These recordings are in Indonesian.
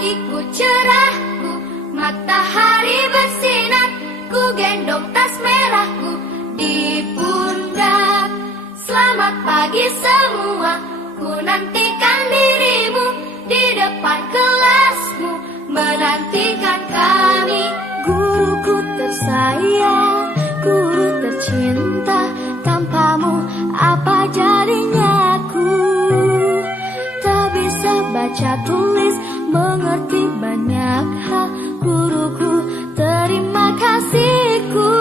pagiku cerahku, matahari bersinar, ku gendong tas merahku di pundak. Selamat pagi semua, ku nantikan dirimu di depan kelasmu, menantikan kami. Guruku tersayang, guru tercinta, tanpamu apa jadinya aku? Tak bisa baca tulis, mengerti banyak hal. Guruku, terima kasihku.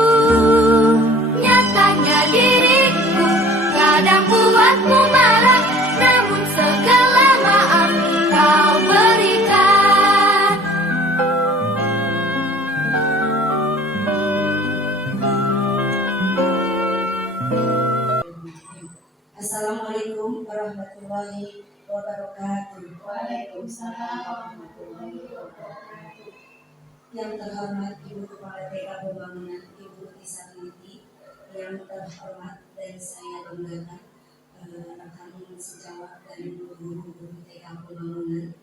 Nyatanya diriku kadang buatmu marah, namun segala maaf kau berikan. Assalamualaikum warahmatullahi wabarakatuh. Waalaikumsalam warahmatullahi wabarakatuh. Yang terhormat Ibu Kepala TK Pembangunan, Ibu Tisability. Yang terhormat dan saya banggakan rekan sejawat dan guru-guru TK Pembangunan.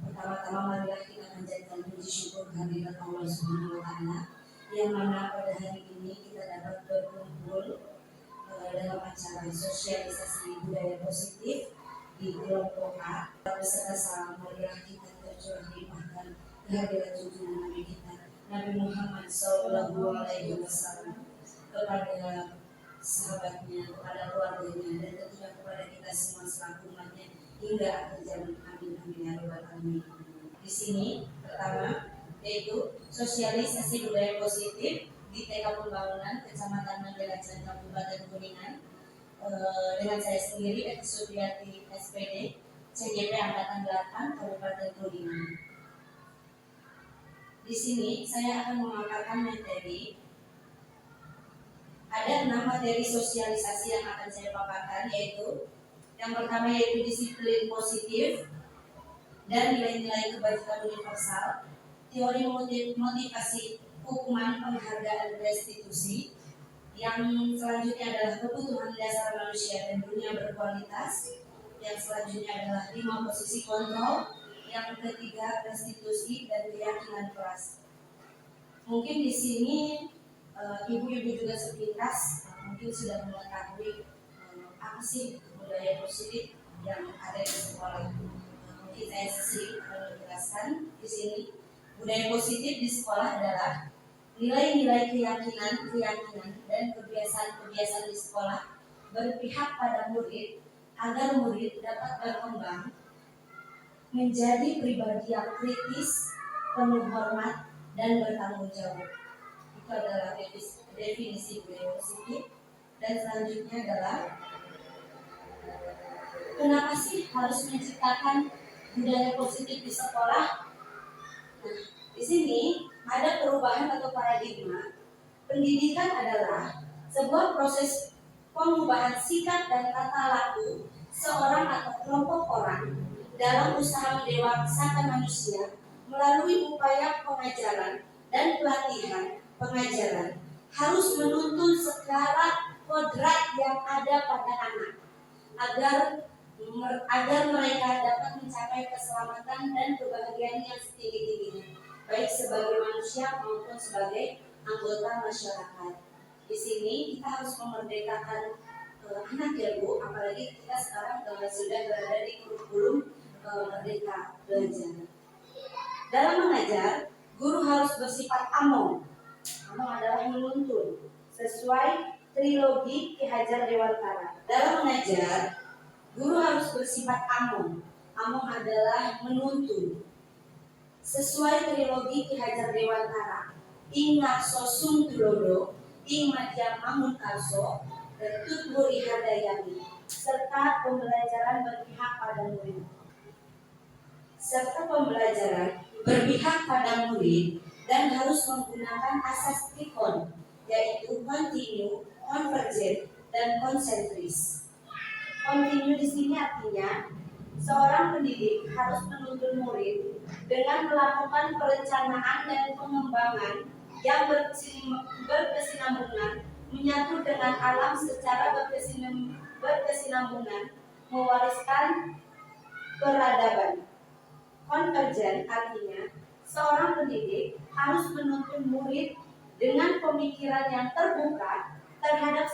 Pertama-tama marilah kita panjatkan puji syukur kehadirat Allah Subhanahu wa Ta'ala, yang mana pada hari ini kita dapat berkumpul dalam acara sosialisasi budaya positif di kelompok A. Beserta salam marilah kita tercurah limpahkan kehadirat junjungan Nabi kita Nabi Muhammad SAW kepada sahabatnya, kepada keluarganya, dan tentunya kepada kita semua selaku umatnya hingga akhir zaman. Amin amin ya rabbal alamin. Di sini pertama yaitu sosialisasi budaya positif di TK Pembangunan, Kecamatan Manggelacan, Kabupaten Kuningan, dengan saya sendiri, Eti Supriyati SPD, CGP Angkatan 8, Kabupaten Kuningan. Di sini saya akan memaparkan materi. Ada 6 materi sosialisasi yang akan saya paparkan, yaitu yang pertama yaitu disiplin positif dan nilai-nilai kebajikan universal, teori motivasi, hukuman, penghargaan, restitusi. Yang selanjutnya adalah kebutuhan dasar manusia dan dunia berkualitas. Yang selanjutnya adalah 5 posisi kontrol. Yang ketiga restitusi dan keyakinan kelas. Mungkin di sini ibu-ibu juga sepintas mungkin sudah mengetahui apa sih budaya positif yang ada di sekolah. Mungkin saya sedikit akan menjelaskan di sini. Budaya positif di sekolah adalah nilai-nilai keyakinan dan kebiasaan-kebiasaan di sekolah berpihak pada murid agar murid dapat berkembang menjadi pribadi yang kritis, penuh hormat, dan bertanggung jawab. Itu adalah definisi budaya positif. Dan selanjutnya adalah kenapa sih harus menciptakan budaya positif di sekolah? Nah, di sini ada perubahan atau paradigma. Pendidikan adalah sebuah proses pengubahan sikap dan tata laku seorang atau kelompok orang dalam usaha mendewasakan manusia melalui upaya pengajaran dan pelatihan pengajaran harus menuntun segala kodrat yang ada pada anak agar mereka dapat mencapai keselamatan dan kebahagiaan yang setinggi-tingginya, baik sebagai manusia maupun sebagai anggota masyarakat. Di sini kita harus memerdekakan anak ya Bu, apalagi kita sekarang sudah berada di kurikulum merdeka belajar. Dalam mengajar, guru harus bersifat among. Among adalah menuntun sesuai trilogi Ki Hajar Dewantara. Dalam mengajar, guru harus bersifat among. Among adalah menuntun sesuai trilogi Ki Hajar Dewantara. Ing ngarso sung tulodo, ing madya mangun karso, dan tutburi hadayami, serta pembelajaran berpihak pada murid. Serta pembelajaran berpihak pada murid dan harus menggunakan asas trikon, yaitu kontinu, konvergen, dan konsentris. Kontinu di sini artinya seorang pendidik harus menuntun murid dengan melakukan perencanaan dan pengembangan yang berkesinambungan, menyatu dengan alam secara berkesinambungan, mewariskan peradaban. konvergen artinya seorang pendidik harus menuntun murid dengan pemikiran yang terbuka terhadap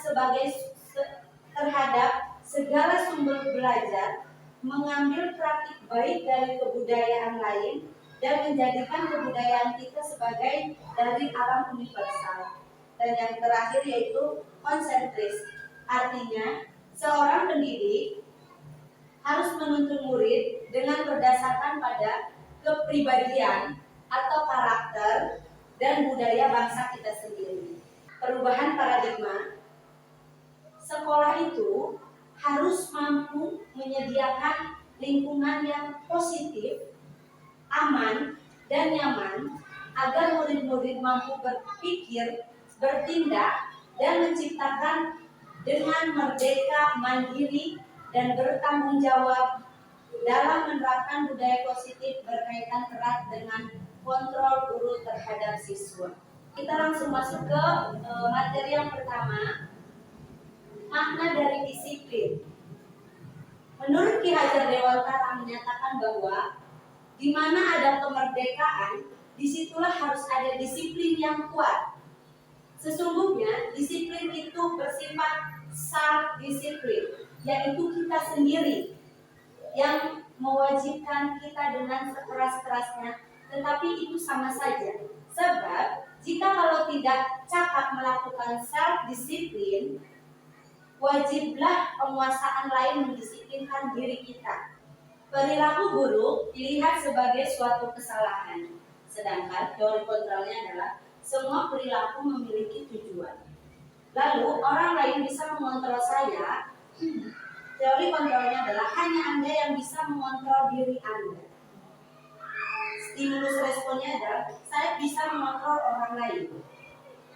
segala sumber belajar, mengambil praktik baik dari kebudayaan lain dan menjadikan kebudayaan kita sebagai dari alam universal. Dan yang terakhir yaitu konsentris, artinya seorang pendidik harus menuntun murid dengan berdasarkan pada kepribadian atau karakter dan budaya bangsa kita sendiri. Perubahan paradigma, sekolah itu harus mampu menyediakan lingkungan yang positif, aman, dan nyaman agar murid-murid mampu berpikir, bertindak, dan menciptakan dengan merdeka, mandiri, dan bertanggung jawab dalam menerapkan budaya positif berkaitan erat dengan kontrol guru terhadap siswa. Kita langsung masuk ke materi yang pertama, makna dari disiplin. Menurut Ki Hajar Dewantara menyatakan bahwa di mana ada kemerdekaan, disitulah harus ada disiplin yang kuat. Sesungguhnya disiplin itu bersifat self-disiplin, yaitu kita sendiri yang mewajibkan kita dengan sekeras-kerasnya, tetapi itu sama saja. Sebab jika kalau tidak cakap melakukan self-disiplin, wajiblah penguasaan lain mendisiplinkan diri kita. Perilaku buruk dilihat sebagai suatu kesalahan, sedangkan teori kontrolnya adalah semua perilaku memiliki tujuan. Lalu orang lain bisa mengontrol saya. Teori kontrolnya adalah hanya Anda yang bisa mengontrol diri Anda. Stimulus responnya adalah saya bisa mengontrol orang lain.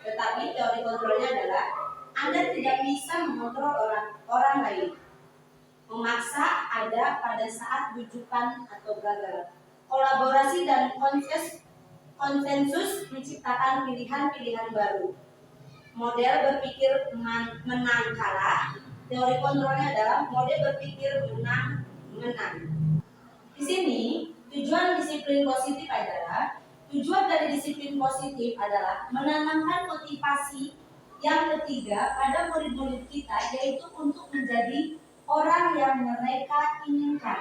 Tetapi teori kontrolnya adalah Anda tidak bisa mengontrol orang lain. Memaksa ada pada saat rujukan atau gagal. Kolaborasi dan konsensus menciptakan pilihan-pilihan baru. Model berpikir menang kalah. Teori kontrolnya adalah model berpikir menang-menang. Di sini tujuan dari disiplin positif adalah menanamkan motivasi yang ketiga pada murid-murid kita, yaitu untuk menjadi orang yang mereka inginkan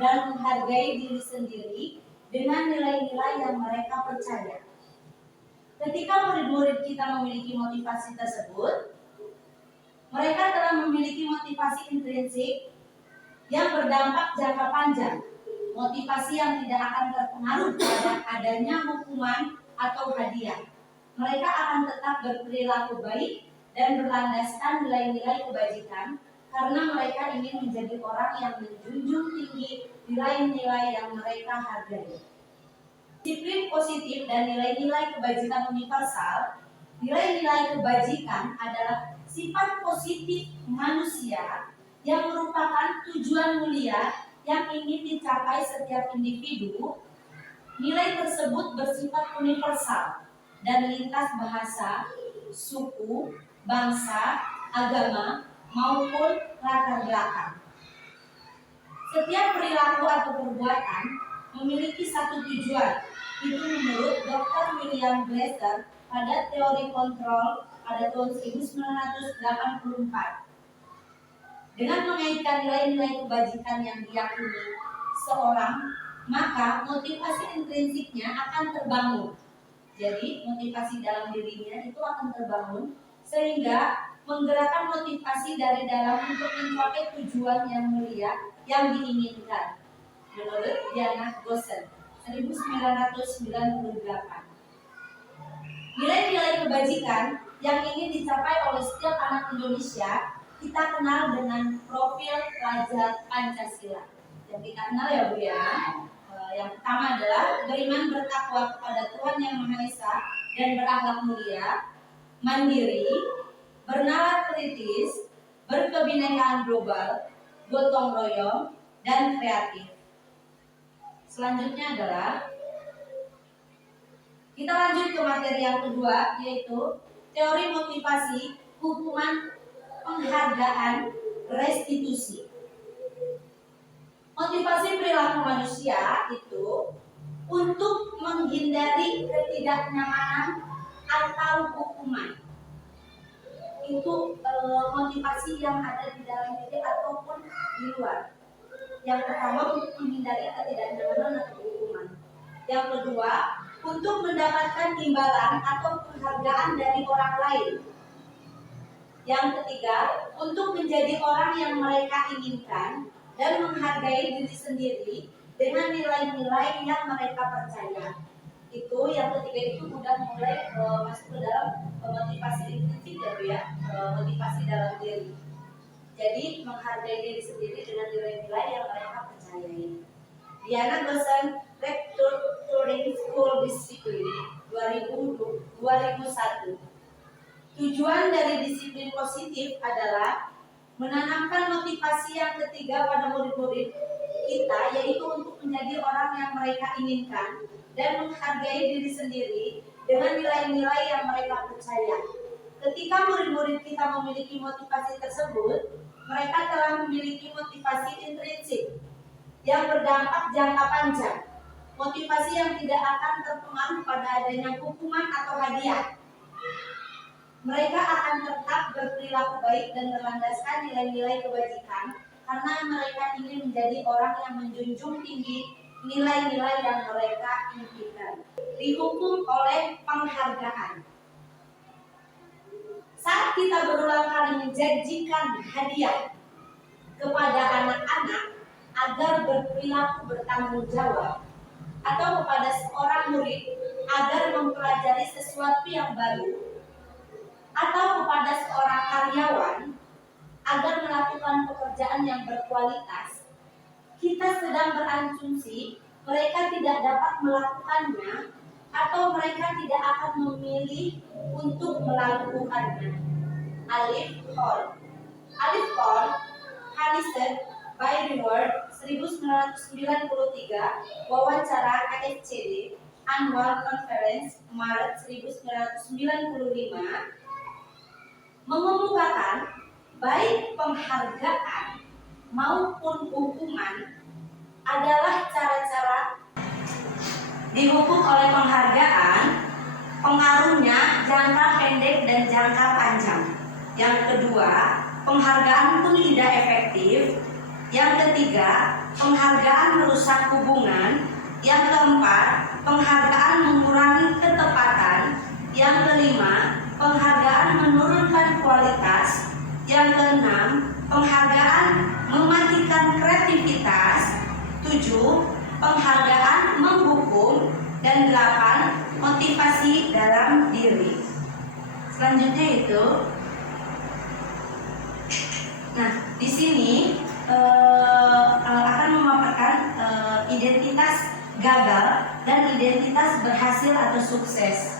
dan menghargai diri sendiri dengan nilai-nilai yang mereka percaya. Ketika murid-murid kita memiliki motivasi tersebut, mereka telah memiliki motivasi intrinsik yang berdampak jangka panjang, motivasi yang tidak akan terpengaruh pada adanya hukuman atau hadiah. Mereka akan tetap berperilaku baik dan berlandaskan nilai-nilai kebajikan karena mereka ingin menjadi orang yang menjunjung tinggi nilai-nilai yang mereka hargai. Disiplin positif dan nilai-nilai kebajikan universal. Nilai-nilai kebajikan adalah sifat positif manusia yang merupakan tujuan mulia yang ingin dicapai setiap individu. Nilai tersebut bersifat universal dan lintas bahasa, suku, bangsa, agama, maupun latar belakang. Setiap perilaku atau perbuatan memiliki satu tujuan. Itu menurut Dr. William Glasser pada teori kontrol pada tahun 1984. Dengan mengaitkan nilai-nilai kebajikan yang diyakini seorang, maka motivasi intrinsiknya akan terbangun. Jadi motivasi dalam dirinya itu akan terbangun sehingga menggerakkan motivasi dari dalam untuk mencapai tujuan yang mulia yang diinginkan. Menurut Diana Gosen 1998. Nilai-nilai kebajikan yang ingin dicapai oleh setiap anak Indonesia kita kenal dengan profil pelajar Pancasila. Yang kita kenal ya Bu ya. Yang pertama adalah beriman bertakwa kepada Tuhan Yang Maha Esa dan berakhlak mulia, mandiri, bernalar kritis, berkebinekaan global, gotong royong, dan kreatif. Selanjutnya adalah kita lanjut ke materi yang kedua, yaitu teori motivasi, hukuman, penghargaan, restitusi. Motivasi perilaku manusia itu untuk menghindari ketidaknyamanan atau hukuman. Itu motivasi yang ada di dalam diri ataupun di luar. Yang pertama, untuk menghindari ketidaknyamanan atau hukuman. Yang kedua, untuk mendapatkan imbalan atau penghargaan dari orang lain. Yang ketiga, untuk menjadi orang yang mereka inginkan dan menghargai diri sendiri dengan nilai-nilai yang mereka percaya. Itu yang ketiga itu udah mulai masuk ke dalam motivasi intrinsik ya, motivasi dalam diri. Jadi menghargai diri sendiri dengan nilai-nilai yang mereka percayai. Diana Dosen Rector Touring School Discipline 2001. Tujuan dari disiplin positif adalah menanamkan motivasi yang ketiga pada murid-murid kita, yaitu untuk menjadi orang yang mereka inginkan dan menghargai diri sendiri dengan nilai-nilai yang mereka percaya. Ketika murid-murid kita memiliki motivasi tersebut, mereka telah memiliki motivasi intrinsik yang berdampak jangka panjang, motivasi yang tidak akan terpengaruh pada adanya hukuman atau hadiah. Mereka akan tetap berperilaku baik dan berlandaskan nilai-nilai kebajikan karena mereka ingin menjadi orang yang menjunjung tinggi nilai-nilai yang mereka impikan. Dihukum oleh penghargaan. Saat kita berulang kali menjanjikan hadiah kepada anak-anak agar berperilaku bertanggung jawab, atau kepada seorang murid agar mempelajari sesuatu yang baru, atau kepada seorang karyawan agar melakukan pekerjaan yang berkualitas, kita sedang berasumsi mereka tidak dapat melakukannya atau mereka tidak akan memilih untuk melakukannya. Alif Hall, Hanisen by the Word 1993, wawancara AFCD Annual Conference Maret 1995, mengemukakan baik penghargaan maupun hukuman adalah cara-cara. Dihukum oleh penghargaan, pengaruhnya jangka pendek dan jangka panjang. Yang kedua, penghargaan pun tidak efektif. Yang ketiga, penghargaan merusak hubungan. Yang keempat, penghargaan mengurangi ketepatan. Yang kelima, penghargaan menurunkan kualitas. Yang keenam, penghargaan mematikan kreativitas. 7, penghargaan menghukum. Dan 8, motivasi dalam diri. Selanjutnya itu, nah di sini akan memaparkan identitas gagal dan identitas berhasil atau sukses.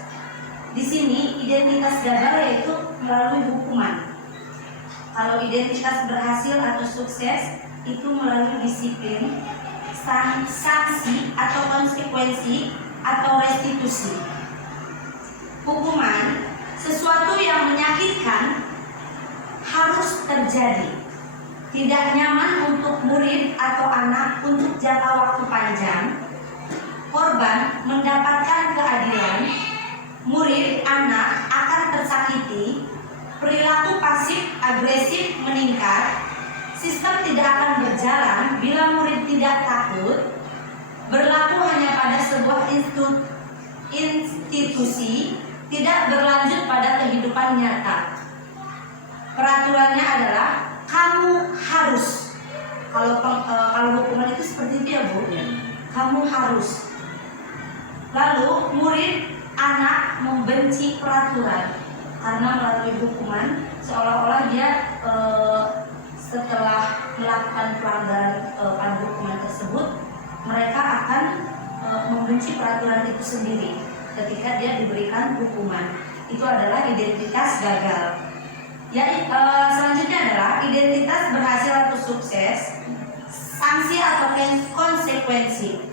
Di sini identitas gagal yaitu melalui hukuman. Kalau identitas berhasil atau sukses itu melalui disiplin, sanksi atau konsekuensi atau restitusi. Hukuman, sesuatu yang menyakitkan harus terjadi. Tidak nyaman untuk murid atau anak untuk jangka waktu panjang. Korban mendapatkan keadilan. Murid anak akan tersakiti. Perilaku pasif agresif meningkat. Sistem tidak akan berjalan bila murid tidak takut. Berlaku hanya pada sebuah institusi, tidak berlanjut pada kehidupan nyata. Peraturannya adalah kamu harus. Kalau hukuman itu seperti itu ya Bu, kamu harus. Lalu murid anak membenci peraturan karena melalui hukuman seolah-olah dia setelah melakukan pelanggaran pada hukuman tersebut, mereka akan membenci peraturan itu sendiri ketika dia diberikan hukuman. Itu adalah identitas gagal. Selanjutnya adalah identitas berhasil atau sukses, sanksi atau konsekuensi.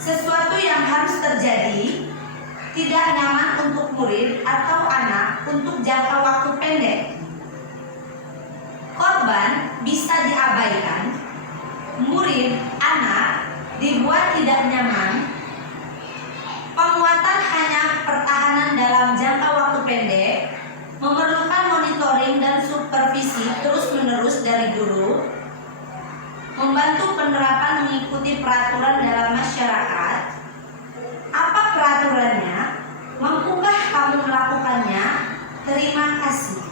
Sesuatu yang harus terjadi, tidak nyaman untuk murid atau anak untuk jangka waktu pendek. Korban bisa diabaikan, murid, anak dibuat tidak nyaman Penguatan hanya pertahanan dalam jangka waktu pendek, memerlukan monitoring dan supervisi terus-menerus dari guru, membantu penerapan mengikuti peraturan dalam masyarakat. Apa peraturannya? Mampukah kamu melakukannya? Terima kasih.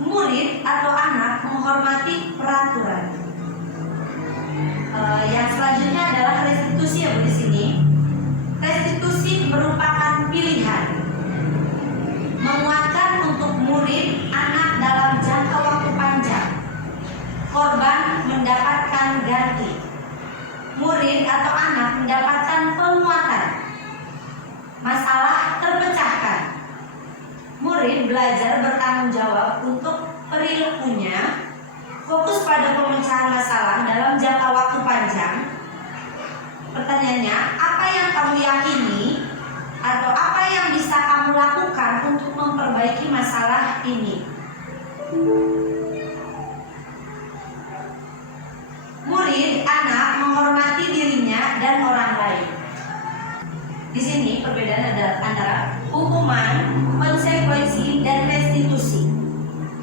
Murid atau anak menghormati peraturan. Yang selanjutnya adalah restitusi ya Bu di sini. Restitusi merupakan pilihan menguatkan untuk murid anak dalam jangka waktu panjang. Korban mendapatkan ganti. Murid atau anak mendapatkan penguatan. Masalah terpecahkan. Murid belajar bertanggung jawab untuk perilakunya, fokus pada pemecahan masalah dalam jangka waktu panjang. Pertanyaannya, apa yang kamu yakini atau apa yang bisa kamu lakukan untuk memperbaiki masalah ini? Murid, anak menghormati dirinya dan orang lain. Di sini perbedaan antara hukuman, konsekuensi, dan restitusi.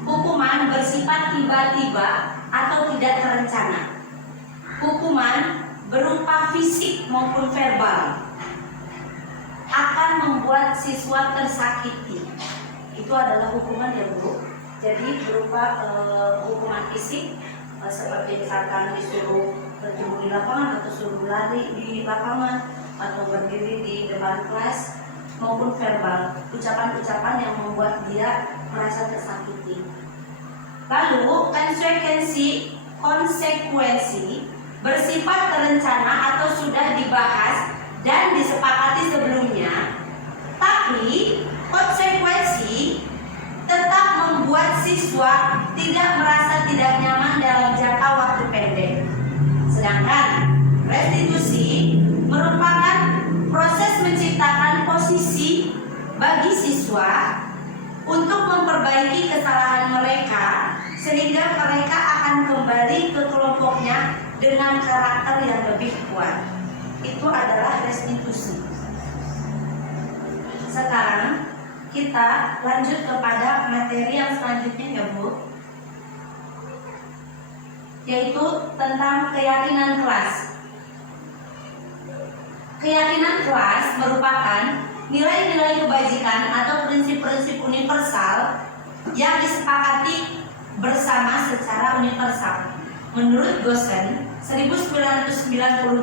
Hukuman bersifat tiba-tiba atau tidak terencana. Hukuman berupa fisik maupun verbal akan membuat siswa tersakiti. Itu adalah hukuman ya Bu. Jadi berupa hukuman fisik seperti misalkan disuruh berjemur di lapangan atau suruh lari di lapangan atau berdiri di depan kelas, maupun verbal, ucapan-ucapan yang membuat dia merasa tersakiti. Lalu konsekuensi bersifat terencana atau sudah dibahas dan disepakati sebelumnya, tapi konsekuensi tetap membuat siswa tidak merasa tidak nyaman dalam jangka waktu pendek. Sedangkan restitusi merupakan proses menciptakan posisi bagi siswa untuk memperbaiki kesalahan mereka sehingga mereka akan kembali ke kelompoknya dengan karakter yang lebih kuat. Itu adalah restitusi. Sekarang kita lanjut kepada materi yang selanjutnya ya Bu, yaitu tentang keyakinan kelas. Keyakinan kelas merupakan nilai-nilai kebajikan atau prinsip-prinsip universal yang disepakati bersama secara universal. Menurut Gosen 1998,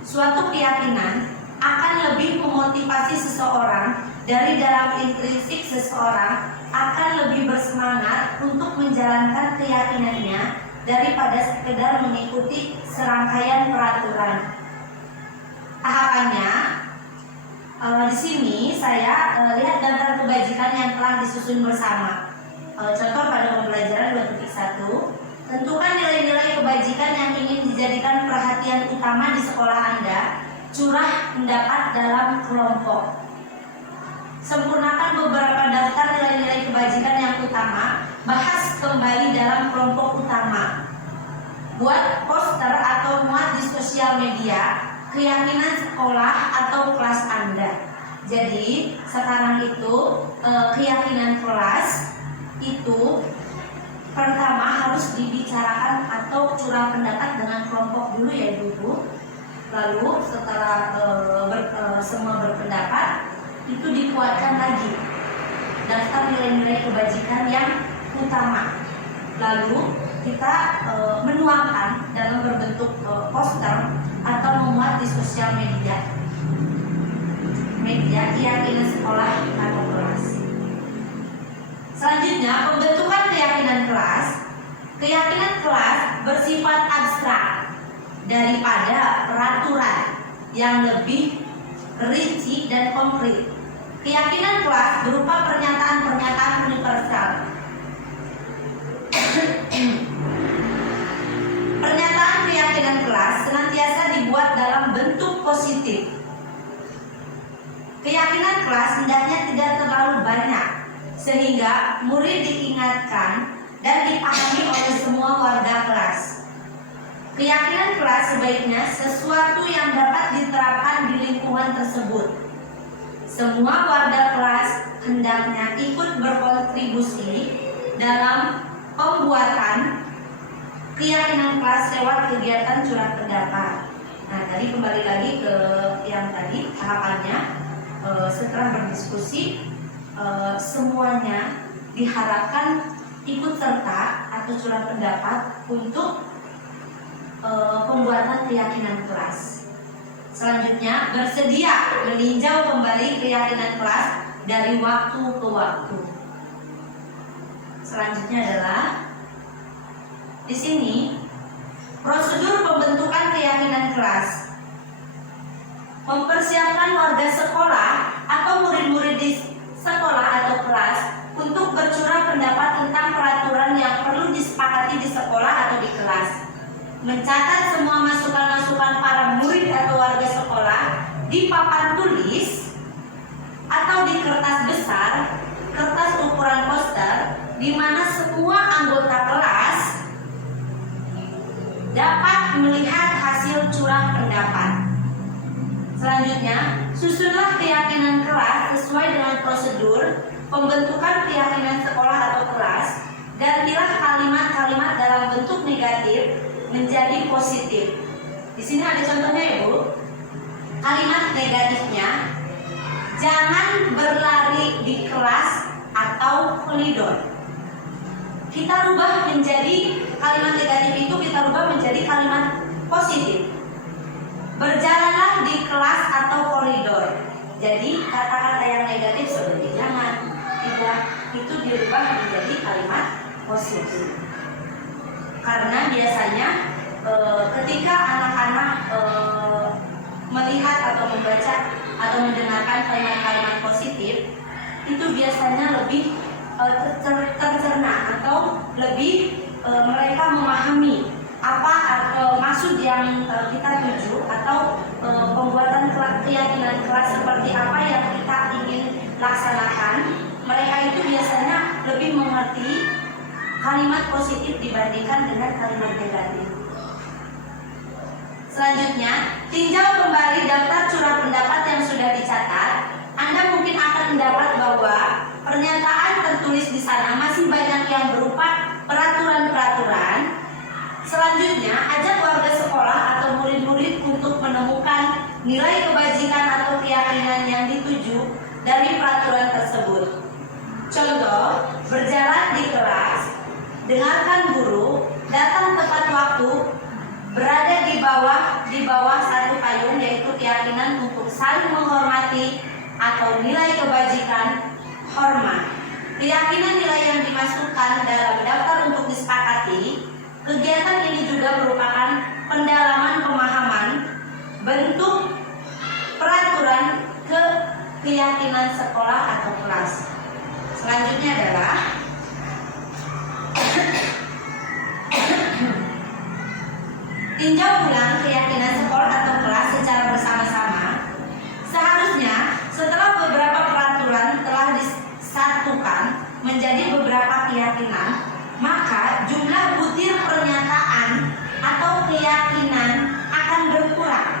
suatu keyakinan akan lebih memotivasi seseorang dari dalam intrinsik seseorang akan lebih bersemangat untuk menjalankan keyakinannya daripada sekedar mengikuti serangkaian peraturan. Tahapannya di sini saya lihat daftar kebajikan yang telah disusun bersama. Contoh pada pembelajaran 2.1, tentukan nilai-nilai kebajikan yang ingin dijadikan perhatian utama di sekolah Anda. Curah pendapat dalam kelompok. Sempurnakan beberapa daftar nilai-nilai kebajikan yang utama. Bahas kembali dalam kelompok utama. Buat poster atau muat di sosial media keyakinan sekolah atau kelas Anda. Jadi sekarang itu keyakinan kelas itu pertama harus dibicarakan atau curah pendapat dengan kelompok dulu ya Ibu. Lalu setelah semua berpendapat itu dikuatkan lagi daftar nilai-nilai kebajikan yang utama. Lalu kita menuangkan dalam berbentuk poster atau memuat di sosial media keyakinan sekolah atau kelas. Selanjutnya, pembentukan keyakinan kelas. Keyakinan kelas bersifat abstrak daripada peraturan yang lebih rinci dan konkret. Keyakinan kelas berupa pernyataan-pernyataan universal. Pernyataan keyakinan kelas senantiasa dibuat dalam bentuk positif. Keyakinan kelas hendaknya tidak terlalu banyak sehingga murid diingatkan dan dipahami oleh semua warga kelas. Keyakinan kelas sebaiknya sesuatu yang dapat diterapkan di lingkungan tersebut. Semua warga kelas hendaknya ikut berkontribusi dalam pembuatan keyakinan kelas lewat kegiatan curah pendapat. Nah, tadi kembali lagi ke yang tadi tahapannya. Setelah berdiskusi, semuanya diharapkan ikut serta atau curah pendapat untuk pembuatan keyakinan kelas. Selanjutnya, bersedia meninjau kembali keyakinan kelas dari waktu ke waktu. Selanjutnya adalah di sini prosedur pembentukan keyakinan kelas. Mempersiapkan warga sekolah atau murid-murid di sekolah atau kelas untuk bercurah pendapat tentang peraturan yang perlu disepakati di sekolah atau di kelas. Mencatat semua masukan-masukan para murid atau warga sekolah di papan tulis atau di kertas besar, kertas ukuran poster, di mana semua anggota kelas dapat melihat hasil curah pendapat. Selanjutnya, susunlah keyakinan kelas sesuai dengan prosedur pembentukan keyakinan sekolah atau kelas. Gantilah kalimat-kalimat dalam bentuk negatif menjadi positif. Di sini ada contohnya ya Bu. Kalimat negatifnya, jangan berlari di kelas atau koridor. Kita rubah menjadi kalimat negatif itu kita rubah menjadi kalimat positif. Berjalanlah di kelas atau koridor. Jadi kata-kata yang negatif seperti jangan, tidak, itu dirubah menjadi kalimat positif. Karena biasanya ketika anak-anak melihat atau membaca atau mendengarkan kalimat-kalimat positif, itu biasanya lebih tercerna atau lebih mereka memahami apa maksud yang kita tuju atau pembuatan keyakinan kelas seperti apa yang kita ingin laksanakan. Mereka itu biasanya lebih mengerti kalimat positif dibandingkan dengan kalimat negatif. Selanjutnya, tinjau kembali daftar curah pendapat yang sudah dicatat. Anda mungkin akan mendapat bahwa pernyataan tertulis di sana masih banyak yang berupa peraturan-peraturan. Selanjutnya, ajak warga sekolah atau murid-murid untuk menemukan nilai kebajikan atau keyakinan yang dituju dari peraturan tersebut. Contoh, berjalan di kelas, dengarkan guru, datang tepat waktu, berada di bawah satu payung, yaitu keyakinan untuk saling menghormati atau nilai kebajikan, hormat. Keyakinan nilai yang dimasukkan dalam daftar untuk disepakati. Kegiatan ini juga merupakan pendalaman pemahaman bentuk peraturan keyakinan sekolah atau kelas. Selanjutnya adalah tinjau ulang keyakinan sekolah atau kelas secara bersama-sama. Seharusnya setelah beberapa peraturan telah disatukan menjadi beberapa keyakinan, maka jumlah butir pernyataan atau keyakinan akan berkurang.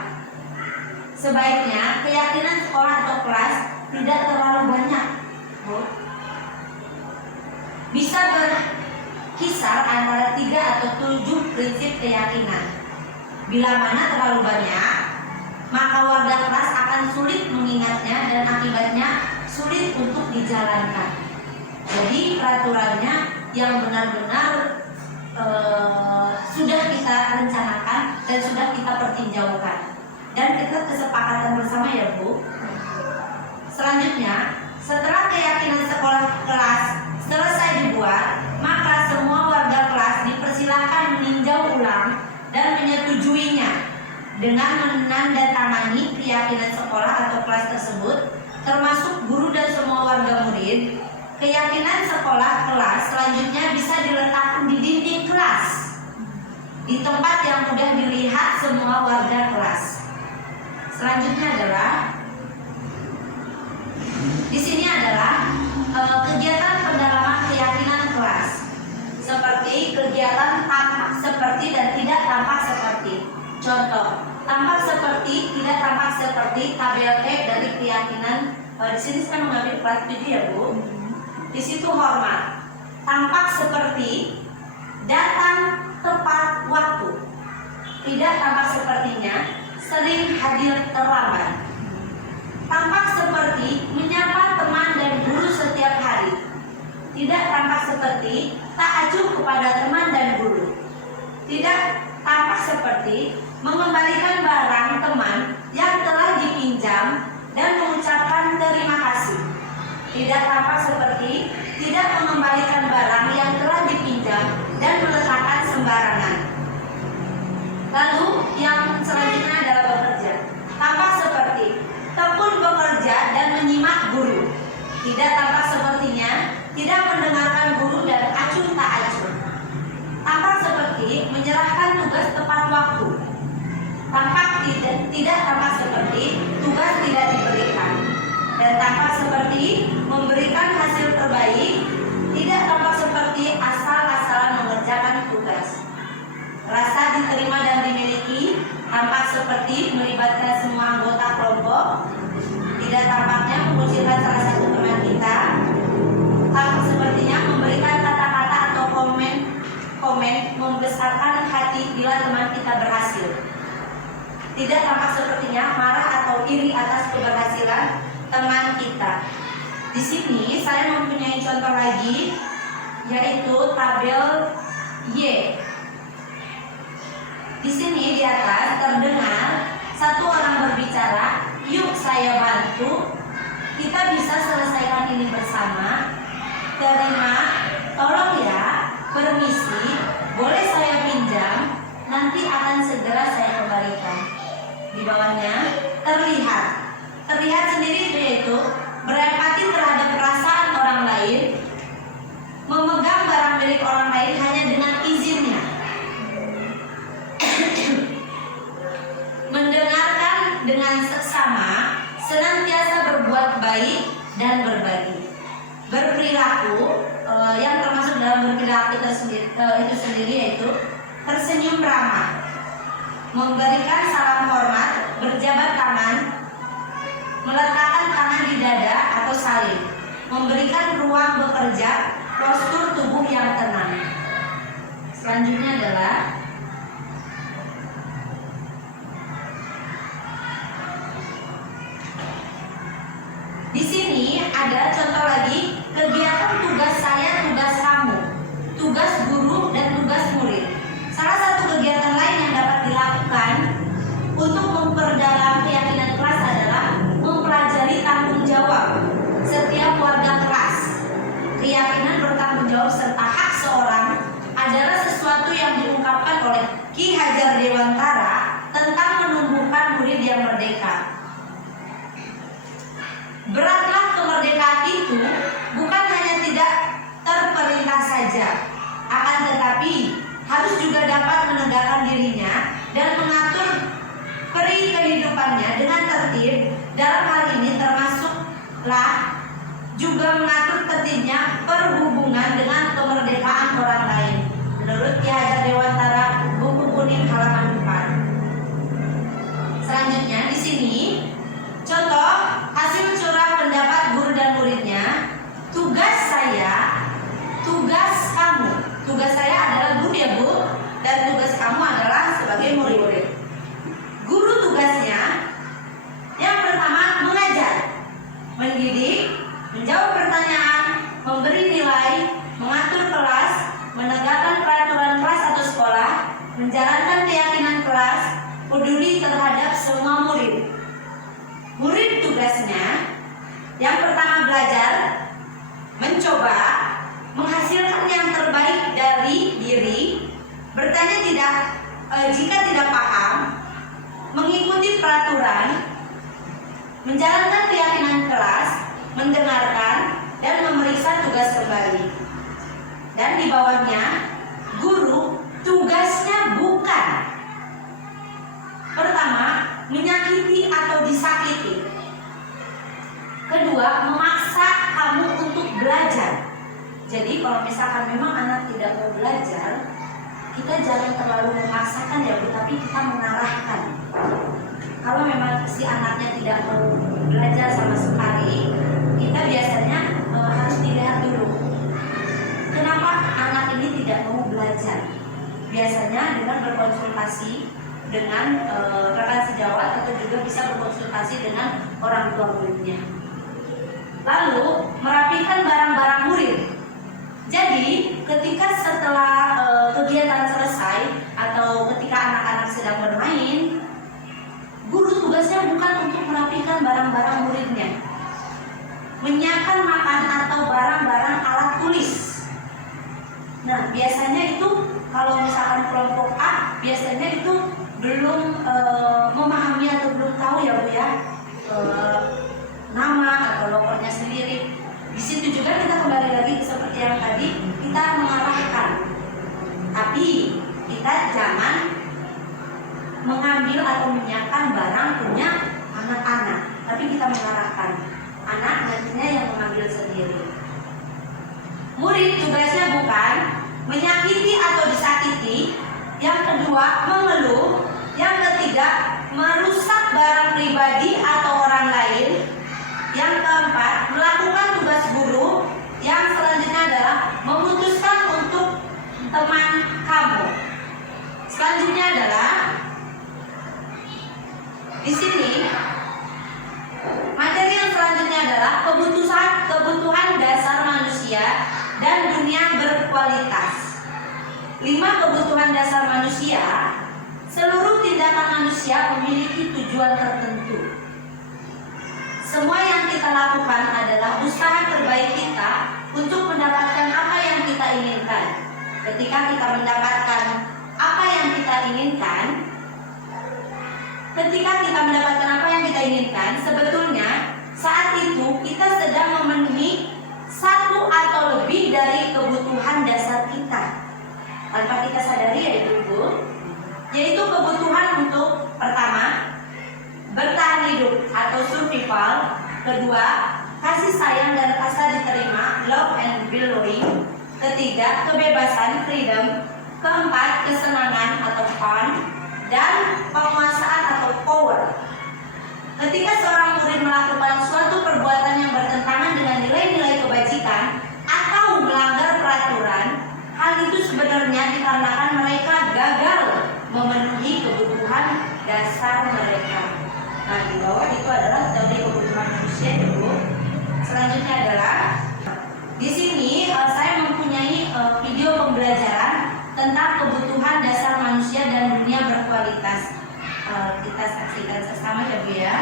Sebaiknya keyakinan sekolah atau kelas tidak terlalu banyak, Bu. Bisa berkisar antara 3 atau 7 prinsip keyakinan. Bila mana terlalu banyak, maka warga kelas akan sulit mengingatnya dan akibatnya sulit untuk dijalankan. Jadi peraturannya yang benar-benar sudah kita rencanakan dan sudah kita pertinjaukan dan kita kesepakatan bersama ya Bu. Selanjutnya, setelah keyakinan sekolah kelas selesai dibuat, maka semua warga kelas dipersilakan meninjau ulang dan menyetujuinya dengan menandatangani keyakinan sekolah atau kelas tersebut, termasuk guru dan semua warga murid. Keyakinan sekolah kelas selanjutnya bisa diletakkan di dinding kelas, di tempat yang mudah dilihat semua warga kelas. Selanjutnya adalah di sini adalah kegiatan pendalaman keyakinan kelas, seperti kegiatan seperti dan tidak tampak seperti. Contoh, tampak seperti, tidak tampak seperti, tabel E dari keyakinan. Di sini saya mengambil kelas 7 ya Bu. Di situ hormat. Tampak seperti, datang tepat waktu. Tidak tampak sepertinya, sering hadir terlambat. Tampak seperti, menyapa teman dan guru setiap hari. Tidak tampak seperti, tak acuh kepada teman dan guru. Tidak tampak seperti, mengembalikan barang teman yang telah dipinjam dan mengucapkan terima kasih. Tidak tampak seperti, tidak mengembalikan barang yang telah dipinjam dan meletakkan sembarangan. Lalu yang selanjutnya adalah bekerja. Tampak seperti, tekun bekerja dan menyimak guru. Tidak tampak sepertinya, tidak mendengarkan guru dan acuh tak acuh. Tampak seperti, menyerahkan tugas tepat waktu. Tampak tidak tampak seperti, tugas tidak diberikan. Dan tampak seperti, memberikan hasil terbaik. Tidak tampak seperti, asal-asalan mengerjakan tugas. Rasa diterima dan dimiliki, tampak seperti melibatkan semua anggota kelompok. Tidak tampaknya mengucilkan salah satu teman kita. Tampak sepertinya memberikan kata-kata atau komen membesarkan hati bila teman kita berhasil. Tidak tampak sepertinya marah atau iri atas keberhasilan teman kita. Di sini saya mempunyai contoh lagi, yaitu tabel Y. Di sini di atas terdengar satu orang berbicara, "Yuk saya bantu. Kita bisa selesaikan ini bersama. Terima, tolong ya, permisi, boleh saya pinjam? Nanti akan segera saya kembalikan." Di bawahnya terlihat sendiri yaitu berempati terhadap perasaan orang lain, memegang barang milik orang lain hanya dengan izinnya. Mendengarkan dengan seksama, senantiasa berbuat baik dan berbagi. Berperilaku yang termasuk dalam berperilaku itu sendiri yaitu tersenyum ramah, memberikan salam hormat, berjabat tangan, meletakkan tangan di dada atau saling, memberikan ruang bekerja, postur tubuh yang tenang. Selanjutnya adalah di sini ada contoh lagi kegiatan tugas saya, tugas kamu, tugas guru dan tugas murid. Salah satu kegiatan lain yang dapat dilakukan untuk memperdalam keyakinan kelas adalah mempelajari tanggung jawab setiap warga kelas. Keyakinan bertanggung jawab serta hak seorang adalah sesuatu yang diungkapkan oleh Ki Hajar Dewantara tentang menumbuhkan murid yang merdeka. Beratlah kemerdekaan itu bukan hanya tidak terperintah saja, akan tetapi harus juga dapat menegakkan dirinya dan mengatur peri kehidupannya dengan tertib. Dalam hal ini termasuklah juga mengatur tertibnya perhubungan dengan kemerdekaan orang lain. Menurut Ki Hajar Dewantara, buku kuning halaman 4. Selanjutnya di sini contoh hasil curah pendapat guru dan muridnya. Tugas saya, tugas kamu. Tugas saya adalah guru ya Bu, dan tugas kamu adalah sebagai murid-murid. Guru tugasnya yang pertama mengajar, mendidik, menjawab pertanyaan, memberi nilai, mengatur kelas, menegakkan peraturan kelas atau sekolah, menjalankan keyakinan kelas, peduli terhadap semua murid. Murid tugasnya yang pertama belajar, mencoba, menghasilkan yang terbaik dari diri, bertanya jika tidak paham, mengikuti peraturan, menjalankan keyakinan kelas, mendengarkan, dan memeriksa tugas kembali. Dan di bawahnya, guru tugasnya bukan pertama, menyakiti atau disakiti. Kedua, memaksa kamu untuk belajar. Jadi kalau misalkan memang anak tidak mau belajar, kita jangan terlalu memaksakan ya Bu, tapi kita mengarahkan. Kalau memang si anaknya tidak mau belajar sama sekali, kita biasanya harus dilihat dulu. Kenapa anak ini tidak mau belajar? Biasanya dengan berkonsultasi dengan rekan sejawat atau juga bisa berkonsultasi dengan orang tua muridnya. Lalu merapikan barang-barang murid. Jadi ketika setelah kegiatan selesai atau ketika anak-anak sedang bermain, guru tugasnya bukan untuk merapikan barang-barang muridnya, menyiapkan makan atau barang-barang alat tulis. Nah, biasanya itu kalau misalkan kelompok A, biasanya itu belum memahami atau belum tahu ya Bu ya, nama atau lokernya sendiri. Di situ juga kita kembali lagi seperti yang tadi, kita mengarahkan. Tapi kita jangan mengambil atau menyiapkan barang punya anak-anak, tapi kita mengarahkan. Anak nantinya yang mengambil sendiri. Murid tugasnya bukan menyakiti atau disakiti, yang kedua mengeluh, yang ketiga merusak barang pribadi atau orang lain, yang keempat melakukan tugas guru, yang selanjutnya adalah memutuskan untuk teman kamu. Selanjutnya adalah di sini materi yang selanjutnya adalah kebutuhan dasar manusia dan dunia berkualitas. 5 kebutuhan dasar manusia. Seluruh tindakan manusia memiliki tujuan tertentu. Semua yang kita lakukan adalah usaha terbaik kita untuk mendapatkan apa yang kita inginkan. Ketika kita mendapatkan apa yang kita inginkan, sebetulnya saat itu kita sedang memenuhi satu atau lebih dari kebutuhan dasar kita tanpa kita sadari ya Ibu, yaitu kebutuhan untuk pertama bertahan hidup atau survival, kedua kasih sayang dan rasa diterima, love and belonging, ketiga kebebasan, freedom, keempat kesenangan atau fun, dan penguasaan atau power. Ketika seorang murid melakukan suatu perbuatan yang bertentangan dengan nilai-nilai kebajikan atau melanggar peraturan, hal itu sebenarnya dikarenakan mereka gagal memenuhi kebutuhan dasar mereka. Nah, di bawah itu adalah teori kebutuhan manusia, Ibu. Selanjutnya adalah di sini saya mempunyai video pembelajaran tentang kebutuhan dasar manusia dan dunia berkualitas. Kita saksikan sesama ya Bu ya.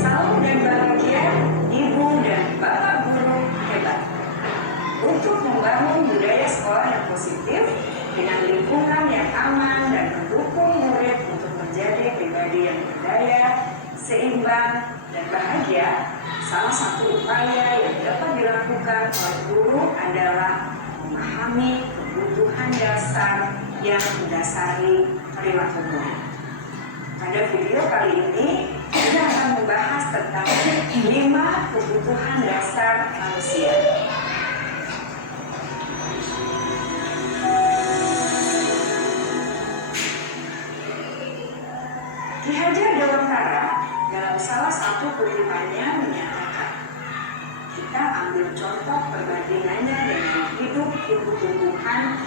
Salam dan bahagia Ibu dan Bapak guru hebat. Untuk membangun budaya sekolah yang positif dengan lingkungan yang aman dan mendukung murid untuk menjadi pribadi yang berdaya, seimbang, dan bahagia, salah satu upaya yang dapat dilakukan oleh guru adalah memahami kebutuhan dasar yang mendasari perilaku murid. Pada video kali ini, kita akan membahas tentang 5 kebutuhan dasar manusia. Ki Hajar Dewantara dalam salah satu kutipannya menyatakan, kita ambil contoh perbandingannya dengan hidup tumbuh-tumbuhan.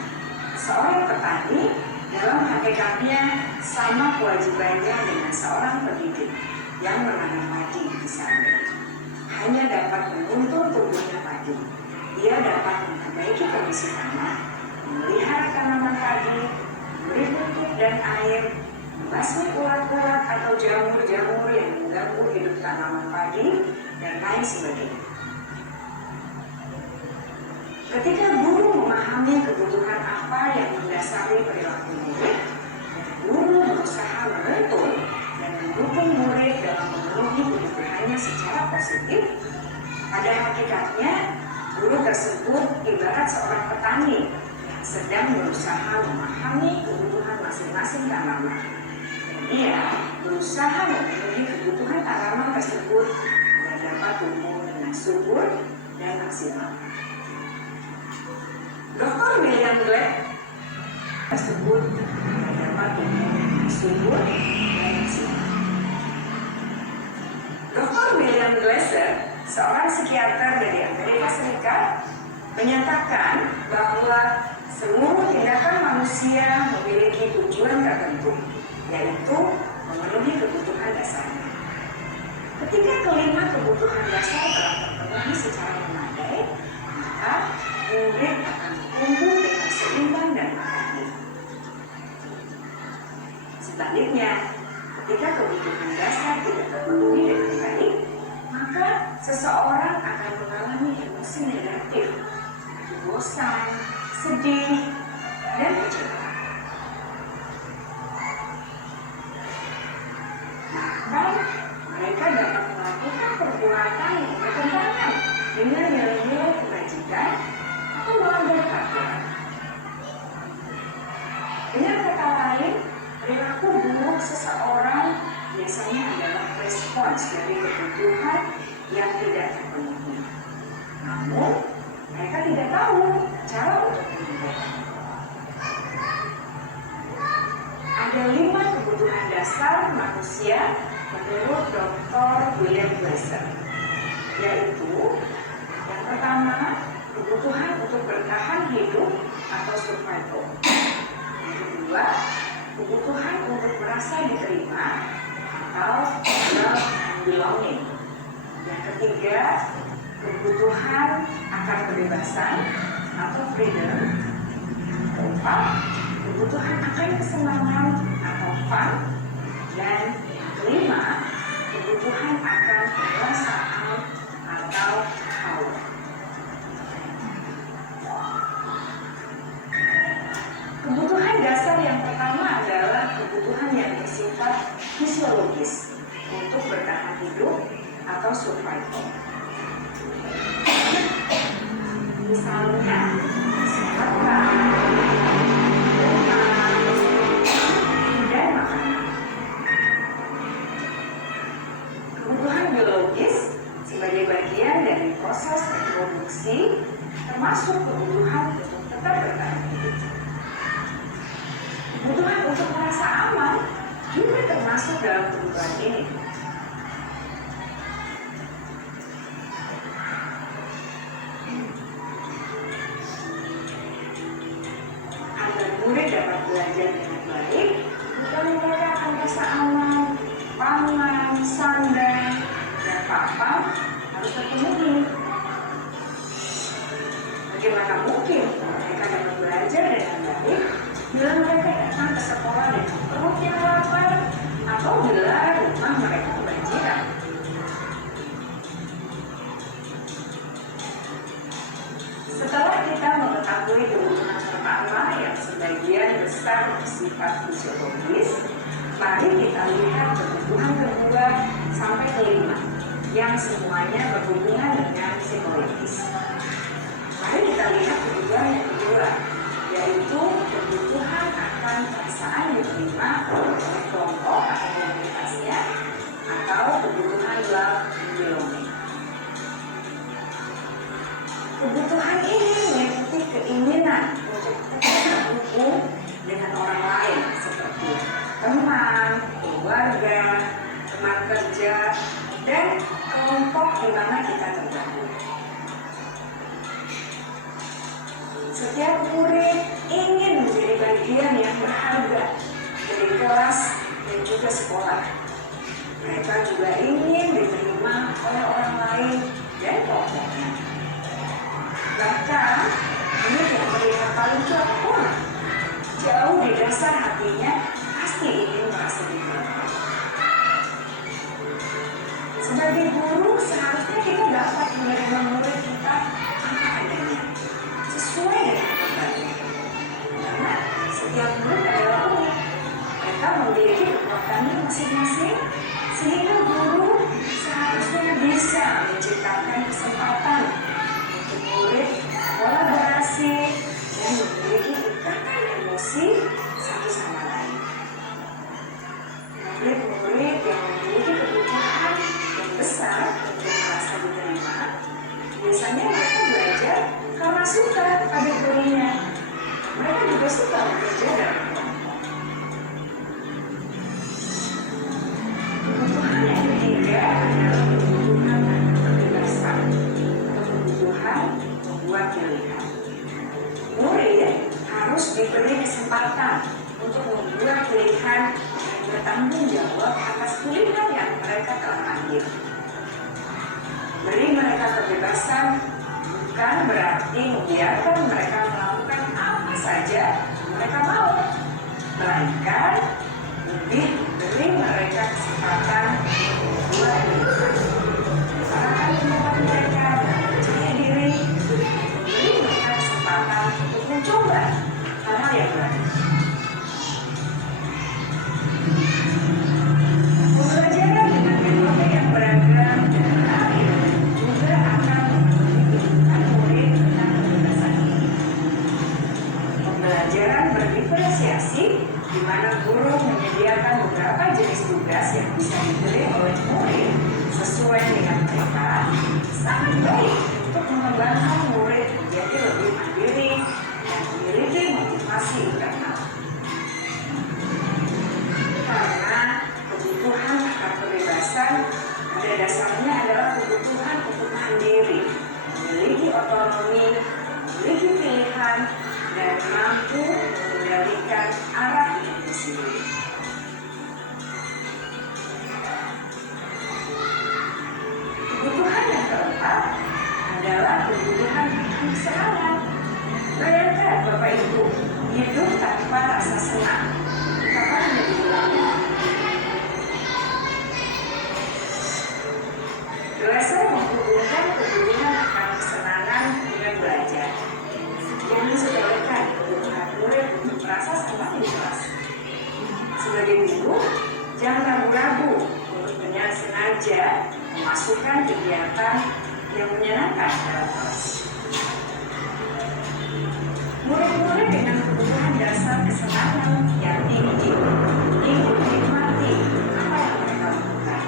Seorang petani dalam hakikatnya sama kewajibannya dengan seorang pendidik yang menanam padi misalnya. Hanya dapat menuntun tumbuhnya padi. Ia dapat memperbaiki kondisi tanah, memelihara tanaman padi, memberi pupuk dan air, membasmi ulat-ulat atau jamur-jamur yang mengganggu hidup tanaman padi, dan lain sebagainya. Ketika guru memahami kebutuhan apa yang mendasari perilaku murid, guru berusaha menuntun dan mendukung murid dalam memenuhi kebutuhannya secara positif. Pada hakikatnya, guru tersebut ibarat seorang petani sedang berusaha memahami kebutuhan masing-masing tanaman. Ia berusaha memenuhi kebutuhan tanaman tersebut agar dapat tumbuh dengan subur dan maksimal. Dr. William Glasser tersebut agar dapat tumbuh dengan subur dan maksimal. Dr. William Glasser, seorang psikiater dari Amerika Serikat, menyatakan bahwa seluruh tindakan manusia memiliki tujuan tertentu, yaitu memenuhi kebutuhan dasarnya. Ketika kelima kebutuhan dasar telah terpenuhi secara memadai, maka murid akan tumbuh dengan seimbang dan makani. Sebaliknya, ketika kebutuhan dasar tidak terpenuhi dengan baik, maka seseorang akan mengalami emosi negatif, bosan, sedih, dan kecewa. Bahkan mereka dapat melakukan perbuatan yang bertentangan dengan nilai-nilai kebajikan atau melanggar peraturan. Dengan kata lain, perilaku buruk seseorang biasanya adalah respons dari kebutuhan yang tidak terpenuhi. Namun, mereka tidak tahu cara untuk menyembuhkan. Ada 5 kebutuhan dasar manusia menurut Dr. William Glasser, yaitu yang pertama, kebutuhan untuk bertahan hidup atau survival. Yang kedua, kebutuhan untuk merasa diterima atau love and belonging. Yang ketiga, kebutuhan akan kebebasan atau freedom. Keempat, kebutuhan akan kesenangan atau fun. Dan yang kelima, kebutuhan akan kekuasaan atau power. Kebutuhan dasar yang pertama adalah kebutuhan yang bersifat fisiologis untuk bertahan hidup atau survival. Misalnya, kesehatan, dan makanan. Kebutuhan biologis sebagai bagian dari proses reproduksi termasuk kebutuhan untuk tetap bertahan hidup. Kebutuhan untuk merasa aman juga termasuk dalam kebutuhan ini. Murid dapat belajar dengan baik, bukan mereka akan merasa aman, pangan, sandang, dan papan harus terpenuhi. Bagaimana mungkin mereka dapat belajar dengan baik bila mereka datang ke sekolah dengan perut yang lapar atau bila rumah mereka kebanjiran? Setelah kita mengetahui kebutuhan pertama yang sebagian besar bersifat fisiologis, mari kita lihat kebutuhan kedua sampai kelima yang semuanya berhubungan dengan psikologis. Mari kita lihat kebutuhan yang kedua, yaitu kebutuhan akan perasaan diterima oleh kelompok atau komunitasnya, atau kebutuhan love and belonging. Kebutuhan ini meliputi keinginan untuk tetap terhubung dengan orang lain seperti teman, keluarga, teman kerja, dan kelompok di mana kita tergabung. Setiap murid ingin menjadi bagian yang berharga dari kelas dan juga sekolah. Mereka juga ingin diterima oleh orang lain dan kelompoknya. Bahkan, murid yang terlihat paling kuat pun jauh di dasar hatinya pasti ingin merasa diterima. Sebagai guru, seharusnya kita dapat menerima murid kita apa adanya, sesuai dengan kepribadian. Karena setiap murid adalah unik. Mereka memiliki kekuatannya masing-masing, sehingga guru seharusnya bisa menciptakan kesempatan untuk murid kolaborasi dan memiliki mereka telah ambil. Beri mereka kebebasan bukan berarti membiarkan mereka melakukan apa saja mereka mau, melainkan lebih beri mereka kesempatan untuk berbuat pilihan. Arahkan pendapat mereka dan percaya diri, beri mereka kesempatan untuk mencoba hal-hal yang baru. Pembelajaran dengan metode yang beragam dan lain juga akan memenuhi kebutuhan murid tentang kebebasan ini. Pembelajaran berdiferensiasi, di mana guru menyediakan beberapa jenis tugas yang bisa diberi oleh murid sesuai dengan mereka, sangat baik untuk mengembangkan murid menjadi lebih mandiri dan memiliki motivasi internal. Karena kebutuhan akan kebebasan pada dasarnya adalah kebutuhan untuk mandiri, memiliki otonomi, memiliki pilihan, dan mampu mengendalikan arah hidup sendiri. Kebutuhan yang keempat adalah kebutuhan kesenangan. Bayangkan Bapak Ibu, hidup tanpa rasa senang. Kapan menjadi ulangnya? Dosen menghubungkan kebutuhan akan kesenangan dengan belajar. Jangan sepelekan kebutuhan murid untuk merasa senang di kelas. Sebagai guru, jangan ragu-ragu untuk dengan sengaja memasukkan kegiatan yang menyenangkan dalam kelas. Murid-murid dengan kebutuhan dasar kesenangan yang tinggi ingin menikmati apa yang mereka lakukan.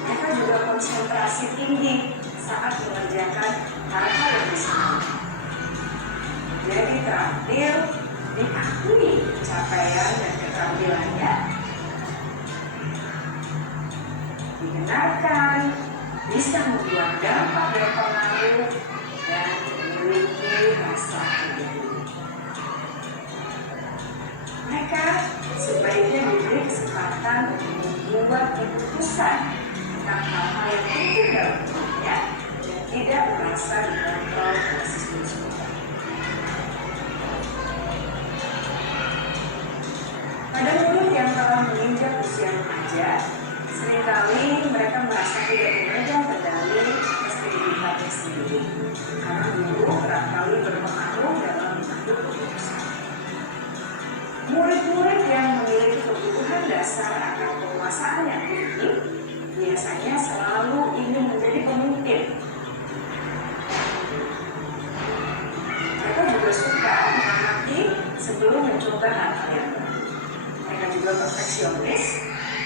Mereka juga konsentrasi tinggi saat mengerjakan hal-hal yang disenangi. Jadi terampil diakui pencapaian dan keterampilannya, dibenarkan, bisa membuat dampak berpengaruh dan memiliki rasa peduli. Mereka sebaiknya diberi kesempatan untuk membuat keputusan tentang hal-hal yang penting dalam hidupnya dan tidak merasa dikontrol oleh sistem sekolah. Pada murid yang telah menginjak usia remaja, seringkali mereka merasa tidak memegang kendali atas kehidupannya sendiri, karena guru kerap-kali berpengaruh dalam mengambil keputusan. Murid-murid yang memiliki kebutuhan dasar akan penguasaan yang tinggi biasanya selalu ingin menjadi pemimpin. Mereka juga suka mengamati sebelum mencoba hal-hal yang baru. Mereka juga perfeksionis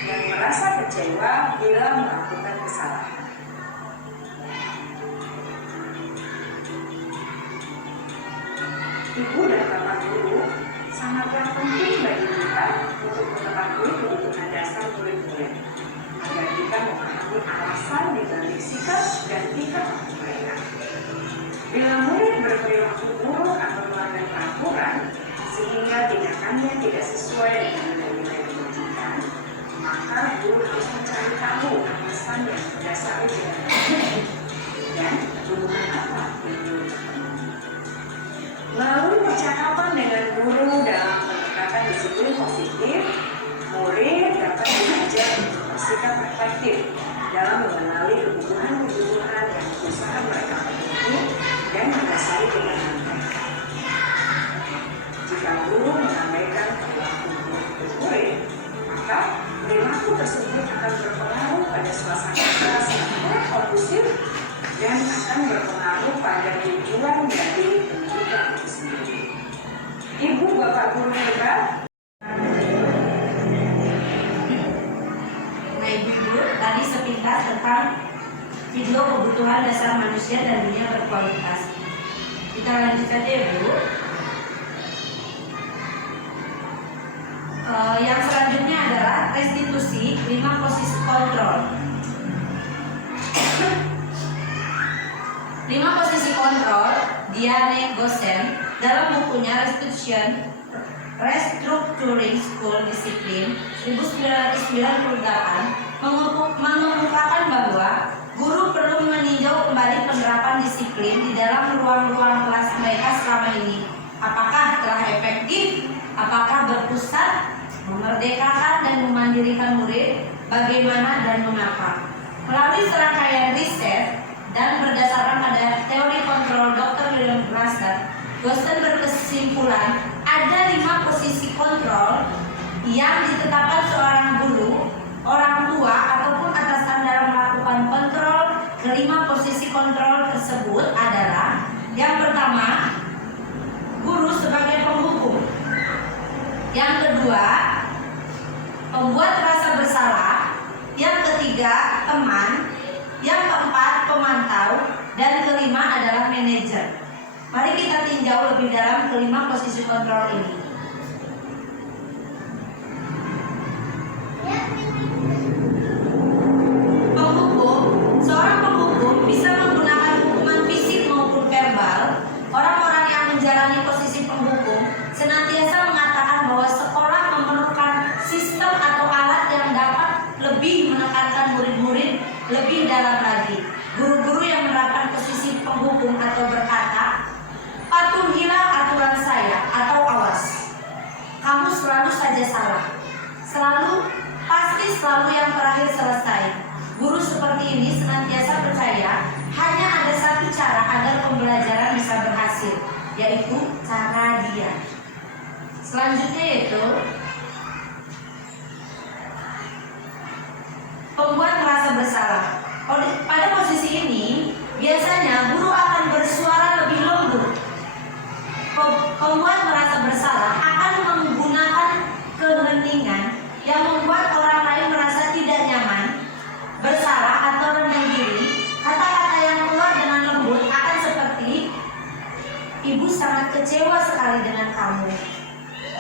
dan merasa kecewa bila melakukan kesalahan. Ibu dan bapak guru sangatlah penting bagi kita untuk mengetahui kebutuhan dasar murid-murid agar kita memahami alasan dibalik sikap dan tingkah laku mereka. Bila murid berperilaku buruk atau melanggar peraturan sehingga tindakannya tidak sesuai dengan nilai-nilai kebajikan, maka guru harus mencari tahu alasan yang mendasari tindakan dan kebutuhan apa yang perlu terpenuhi. Melalui percakapan dengan guru dalam pendekatan disiplin positif, murid dapat belajar untuk bersikap efektif dalam mengenali kebutuhan-kebutuhan yang berusaha mereka penuhi dan mendasari tindakan mereka. Jika guru mengabaikan perilaku murid, maka perilaku tersebut akan berpengaruh pada suasana kelas yang kurang kondusif dan akan berpengaruh pada tujuan dari pendidikan itu sendiri. Ibu bapak guru hebat. Nah ibu tadi sepintas tentang video kebutuhan dasar manusia dan dunia berkualitas. Kita lanjut saja ya Bu. Yang selanjutnya adalah restitusi 5 posisi kontrol. 5 posisi kontrol Diane Gosen dalam bukunya Restitution Restructuring School Discipline 1998 mengemukakan bahwa guru perlu meninjau kembali penerapan disiplin di dalam ruang-ruang kelas mereka selama ini. Apakah telah efektif? Apakah berpusat, memerdekakan dan memandirikan murid? Bagaimana dan mengapa? Melalui serangkaian riset dan berdasarkan pada teori kontrol Dr. William Glasser, Gosten berkesimpulan ada 5 posisi kontrol yang ditetapkan seorang guru, orang tua ataupun atasan dalam melakukan kontrol. Kelima posisi kontrol tersebut adalah: yang pertama, guru sebagai penghukum; yang kedua, pembuat rasa bersalah; yang ketiga, teman; yang keempat, pemantau; dan kelima adalah manajer. Mari kita tinjau lebih dalam kelima posisi kontrol ini. Penghukum, seorang penghukum bisa menggunakan hukuman fisik maupun verbal. Orang-orang yang menjalani posisi penghukum senantiasa mengatakan bahwa sekolah memerlukan sistem atau alat yang dapat lebih menekankan murid-murid lebih dalam lagi. Guru-guru yang menerapkan posisi penghukum atau berkata, "Patuhilah aturan saya," atau "awas, kamu selalu saja salah. Pasti selalu yang terakhir selesai." Guru seperti ini senantiasa percaya hanya ada satu cara agar pembelajaran bisa berhasil, yaitu cara dia. Selanjutnya yaitu pembuat merasa bersalah. Pada posisi ini biasanya guru akan bersuara lebih lembut. Pembuat merasa bersalah akan menggunakan keheningan yang membuat orang lain merasa tidak nyaman, bersalah atau rendah diri. Kata-kata yang keluar dengan lembut akan seperti, "Ibu sangat kecewa sekali dengan kamu.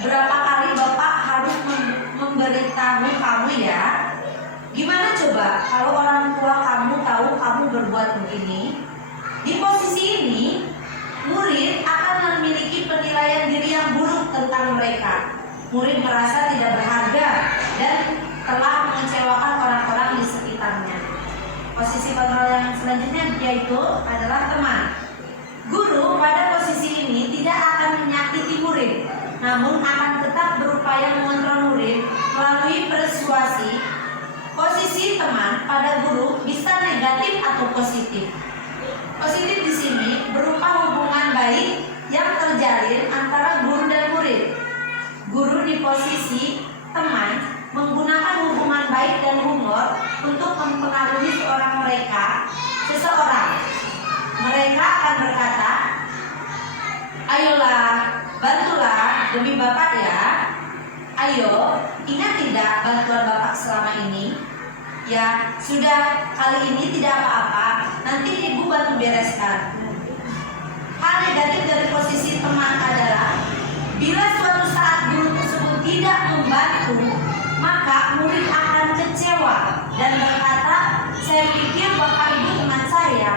Berapa kali Bapak harus memberitahu kamu ya? Gimana coba kalau orang tua kamu tahu kamu berbuat begini?" Di posisi ini, murid akan memiliki penilaian diri yang buruk tentang mereka. Murid merasa tidak berharga dan telah mengecewakan orang-orang di sekitarnya. Posisi kontrol yang selanjutnya yaitu adalah teman. Guru pada posisi ini tidak akan menyakiti murid, namun akan tetap berupaya mengontrol murid melalui persuasi. Posisi teman pada guru bisa negatif atau positif. Positif di sini berupa hubungan baik yang terjalin antara guru dan murid. Guru di posisi teman menggunakan hubungan baik dan humor untuk mempengaruhi seseorang. Mereka akan berkata, "Ayolah, bantulah demi Bapak ya. Ayo, ingat tidak bantuan Bapak selama ini? Ya, sudah, kali ini tidak apa-apa. Nanti Ibu bantu bereskan." Hal negatif dari posisi teman adalah bila suatu saat guru tersebut tidak membantu, maka murid akan kecewa dan berkata, "Saya pikir Bapak Ibu teman saya."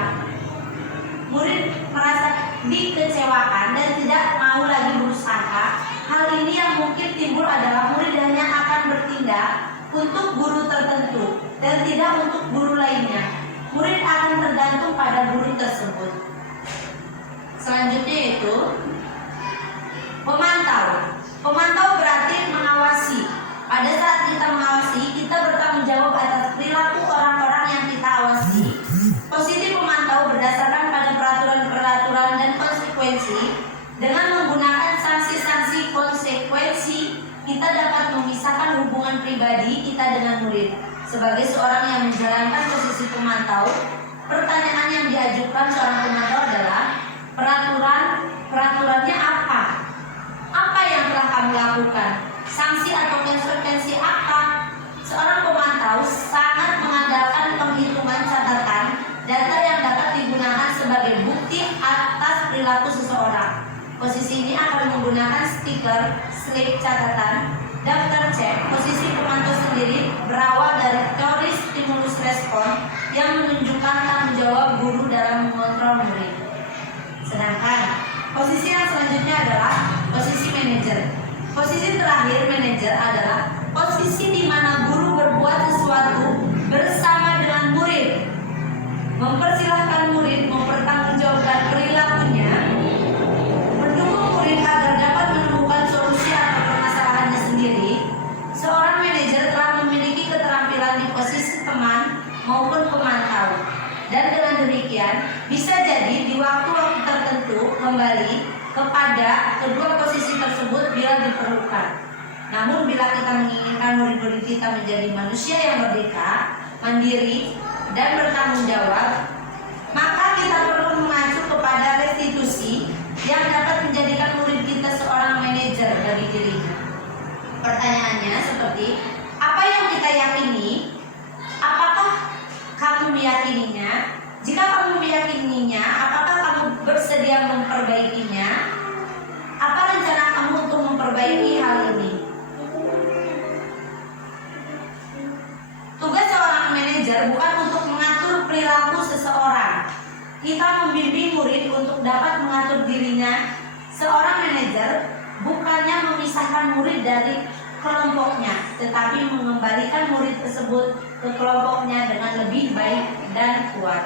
Murid merasa dikecewakan dan tidak mau lagi berusaha. Hal ini yang mungkin timbul adalah murid hanya akan bertindak untuk guru tertentu dan tidak untuk guru lainnya. Murid akan tergantung pada guru tersebut. Selanjutnya yaitu pemantau. Pemantau berarti mengawasi. Pada saat kita mengawasi, kita bertanggung jawab atas perilaku orang-orang yang kita awasi. Posisi pemantau berdasarkan pada peraturan-peraturan dan konsekuensi. Dengan menggunakan sanksi-sansi konsekuensi, kita dapat memisahkan hubungan pribadi kita dengan murid. Sebagai seorang yang menjalankan posisi pemantau, pertanyaan yang diajukan seorang pemantau adalah, peraturannya apa? Apa yang telah kamu lakukan? Sanksi atau konsekuensi apa? Seorang pemantau sangat mengandalkan penghitungan catatan data yang dapat digunakan sebagai bukti atas perilaku seseorang. Posisi ini akan menggunakan stiker, slip catatan, daftar cek. Posisi pemantau sendiri berawal dari teori stimulus respon yang menunjukkan tanggung jawab guru dalam mengontrol murid. Sedangkan posisi yang selanjutnya adalah posisi manajer. Posisi terakhir manajer adalah posisi di mana guru berbuat sesuatu bersama dengan murid, mempersilahkan murid mempertanggungjawabkan perilakunya, mendukung murid agar dapat menemukan solusi atau permasalahannya sendiri. Seorang manajer telah memiliki keterampilan di posisi teman maupun pemantau, dan dengan demikian bisa jadi di waktu-waktu tertentu kembali kepada kedua posisi tersebut bila diperlukan. Namun bila kita menginginkan murid-murid kita menjadi manusia yang merdeka, mandiri, dan bertanggung jawab, maka kita perlu mengacu kepada restitusi yang dapat menjadikan murid kita seorang manajer bagi dirinya. Pertanyaannya seperti, apa yang kita yakini? Apakah kamu meyakininya? Jika kamu meyakininya, apakah kamu bersedia memperbaikinya? Apa rencana kamu untuk memperbaiki hal ini? Tugas seorang manajer bukan untuk mengatur perilaku seseorang. Kita membimbing murid untuk dapat mengatur dirinya. Seorang manajer bukannya memisahkan murid dari kelompoknya, tetapi mengembalikan murid tersebut ke kelompoknya dengan lebih baik dan kuat.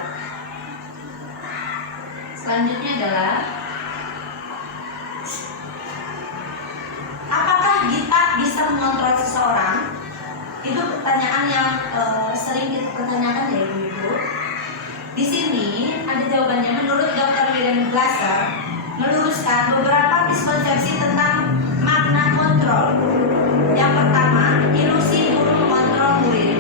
Selanjutnya adalah, apakah kita bisa mengontrol seseorang? Itu pertanyaan yang sering kita pertanyakan ya Ibu. Di sini ada jawabannya. Menurut Dr. William Glasser meluruskan beberapa miskonsepsi tentang makna kontrol. Yang pertama, ilusi guru mengontrol murid.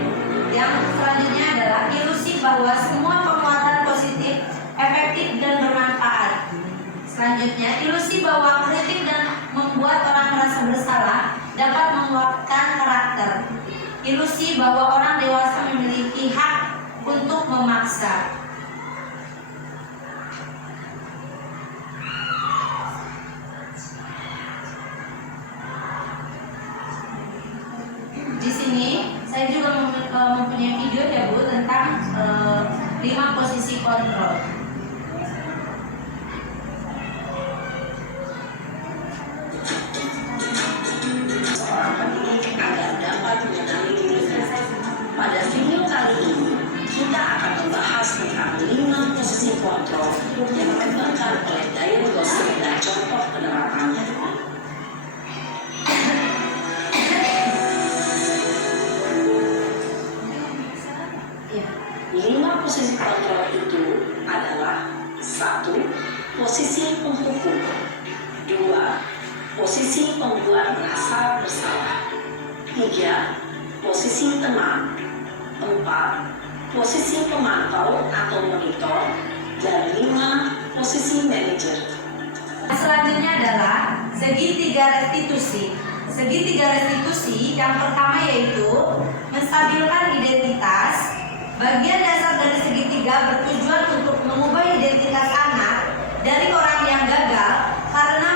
Yang selanjutnya adalah ilusi bahwa semua penguatan positif, efektif dan bermanfaat. Selanjutnya, ilusi bahwa kritik dan membuat orang merasa bersalah dapat menguatkan karakter. Ilusi bahwa orang dewasa memiliki hak untuk memaksa. Di sini saya juga mempunyai video ya Bu tentang 5 posisi kontrol. Seorang pendidik agar dapat mengenali dirinya. Pada video kali ini, kita akan membahas tentang 5 posisi kontrol yang dikembangkan oleh Diane Gosling dan contoh penerapannya. 5 posisi kontrol itu adalah 1. Posisi penghukum, 2. Posisi pembuat merasa bersalah, 3. Posisi teman, 4. Posisi pemantau atau monitor, dan 5. Posisi manajer. Selanjutnya adalah segitiga restitusi. Segitiga restitusi yang pertama yaitu menstabilkan identitas. Bagian dasar dari segitiga bertujuan untuk mengubah identitas anak dari orang yang gagal karena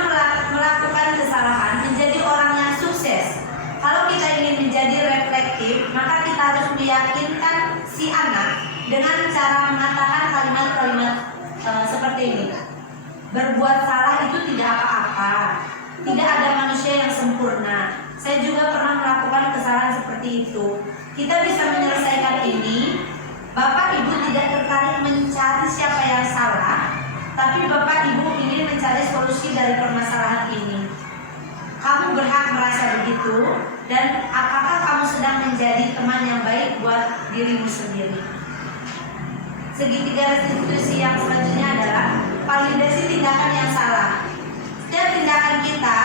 melakukan kesalahan menjadi orang yang sukses. Kalau kita ingin menjadi reflektif, maka kita harus meyakinkan si anak dengan cara mengatakan kalimat-kalimat seperti ini. Berbuat salah itu tidak apa-apa. Tidak ada manusia yang sempurna. Saya juga pernah melakukan kesalahan seperti itu. Kita bisa menyelesaikan ini. Bapak Ibu tidak tertarik mencari siapa yang salah, tapi Bapak Ibu ingin mencari solusi dari permasalahan ini. Kamu berhak merasa begitu, dan apakah kamu sedang menjadi teman yang baik buat dirimu sendiri? Segitiga restitusi yang selanjutnya adalah validasi tindakan yang salah. Setiap tindakan kita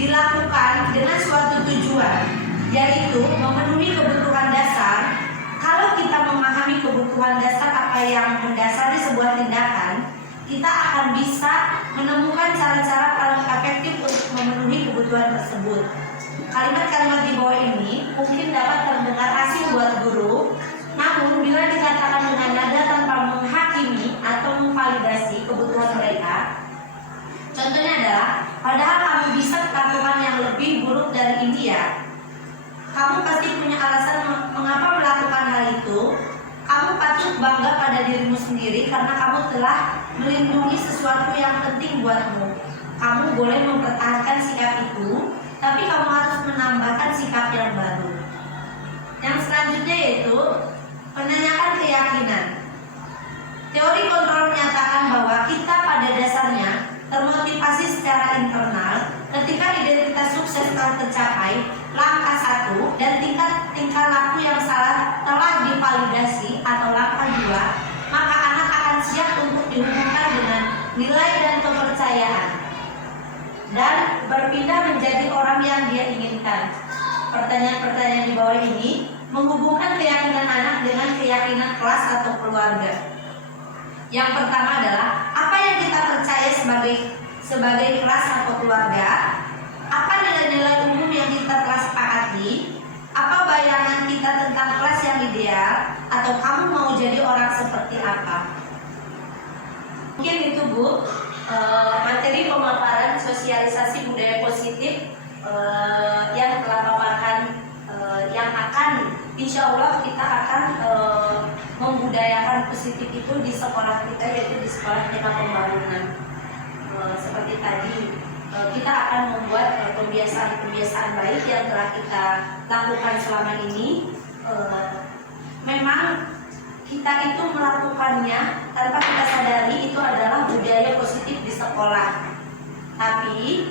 dilakukan dengan suatu tujuan, yaitu memenuhi kebutuhan dasar. Kalau kita memahami kebutuhan dasar apa yang mendasari sebuah tindakan, kita akan bisa menemukan cara-cara paling efektif untuk memenuhi kebutuhan tersebut. Kalimat-kalimat di bawah ini mungkin dapat terdengar asing buat guru, namun bila dikatakan dengan nada tanpa menghakimi atau memvalidasi kebutuhan mereka, contohnya adalah, padahal kamu bisa melakukan yang lebih buruk dari India. Kamu pasti punya alasan mengapa melakukan hal itu. Kamu patut bangga pada dirimu sendiri karena kamu telah melindungi sesuatu yang penting buatmu. Kamu boleh mempertahankan sikap itu, tapi kamu harus menambahkan sikap yang baru. Yang selanjutnya yaitu menanyakan keyakinan. Teori kontrol menyatakan bahwa kita pada dasarnya termotivasi secara internal ketika identitas sukses telah tercapai, langkah 1 dan tingkah laku yang salah telah divalidasi atau langkah 2, maka anak akan siap untuk dihubungkan dengan nilai dan kepercayaan dan berpindah menjadi orang yang dia inginkan. Pertanyaan-pertanyaan di bawah ini menghubungkan keyakinan anak dengan keyakinan kelas atau keluarga. Yang pertama adalah apa yang kita percaya sebagai kelas atau keluarga, apa nilai-nilai umum yang kita telah sepakati, apa bayangan kita tentang kelas yang ideal, atau kamu mau jadi orang seperti apa. Mungkin itu Bu, materi pemaparan sosialisasi budaya positif yang telah paparkan, yang akan insya Allah kita akan membudayakan positif itu di sekolah kita, yaitu di sekolah kita pembangunan. Seperti tadi kita akan membuat kebiasaan-kebiasaan baik yang telah kita lakukan selama ini. Memang kita itu melakukannya tanpa kita sadari itu adalah budaya positif di sekolah. Tapi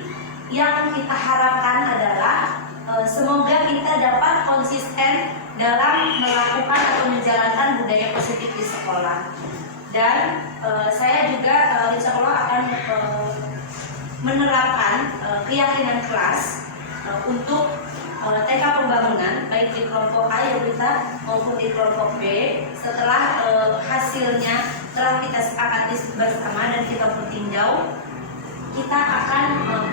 yang kita harapkan adalah semoga kita dapat konsisten dalam melakukan atau menjalankan budaya positif di sekolah. Dan saya juga insya Allah akan menerapkan keyakinan kelas untuk TK pembangunan baik di kelompok A yang kita maupun di kelompok B. Setelah hasilnya telah kita sepakati bersama dan kita bertinjau, kita akan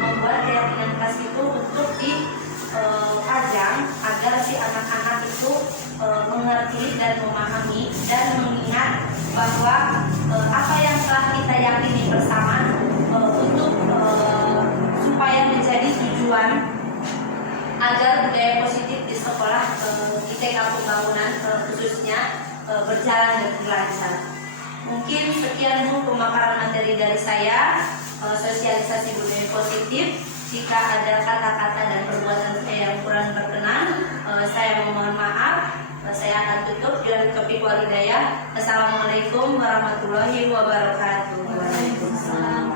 membuat keyakinan kelas itu untuk dipajang agar si anak-anak itu mengerti dan memahami dan mengingat bahwa apa yang telah kita yakini bersama untuk supaya menjadi tujuan agar budaya positif di sekolah di TK pembangunan khususnya berjalan dengan lancar. Mungkin sekian Bu pemaparan materi dari saya, sosialisasi budaya positif. Jika ada kata-kata dan perbuatan saya yang kurang berkenan, saya mohon maaf. Saya akan tutup dengan taufiq wal hidayah. Assalamualaikum warahmatullahi wabarakatuh. Waalaikumsalam.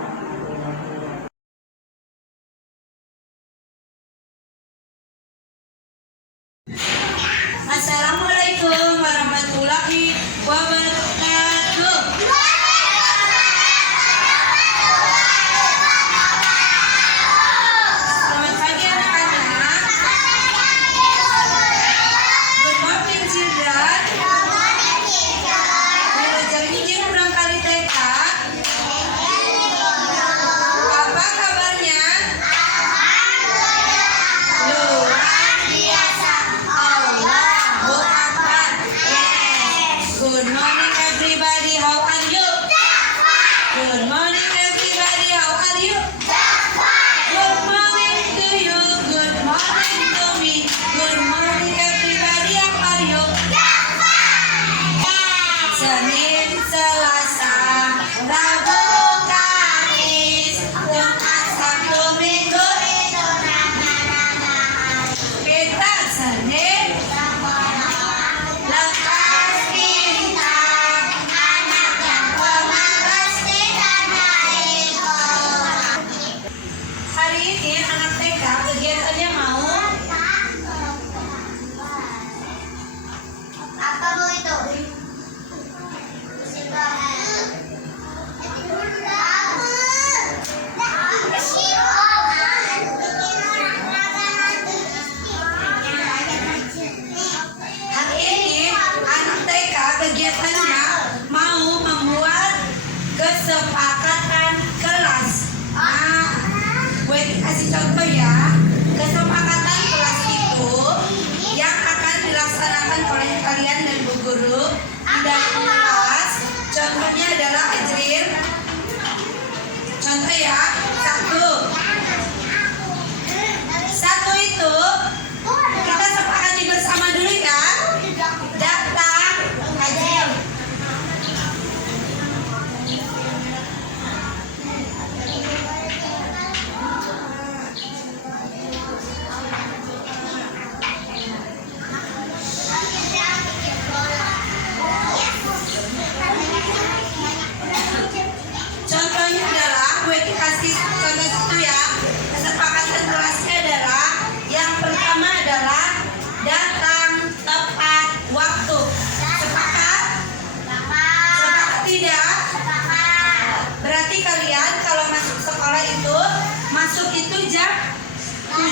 Assalamualaikum warahmatullahi wabarakatuh. Selamat pagi anak-anak. Good morning children. Belajar izin berangkat TK. Apa kabarnya? Luar biasa. Allahu Akbar. Good morning everybody, how are you? Good morning everybody, how are you? Good morning to you, good morning to me. Good morning everybody, how are you? Senin, Selasa, Rabu, Kamis, Jumat, Sabtu, Minggu. Kita Senin, lekas kita, anak yang pemalas kita naik. Hari ini anak TK kegiatannya mau Apa Bu itu?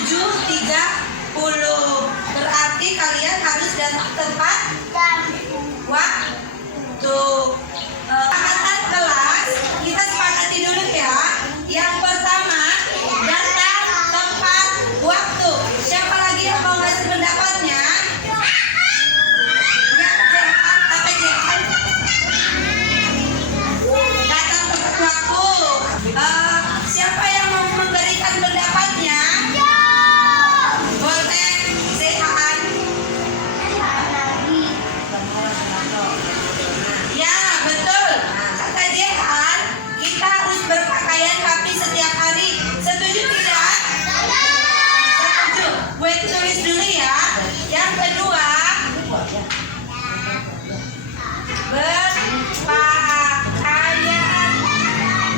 7.30. Berarti kalian harus datang tepat waktu. Angkatan kelas, kita sepakati dulu ya. Yang pertama, datang tepat waktu. Siapa lagi yang mau ngasih pendapatnya? Yang Jehan, apa Jehan? Datang tepat waktu. Siapa yang mau memberikan pendapatnya? Boleh, Jehan. Ya, betul. Kata Jehan, kita harus berpakaian rapi setiap hari. Setuju tidak? Setuju. Gue tulis dulu ya. Yang kedua, berpakaian rapi.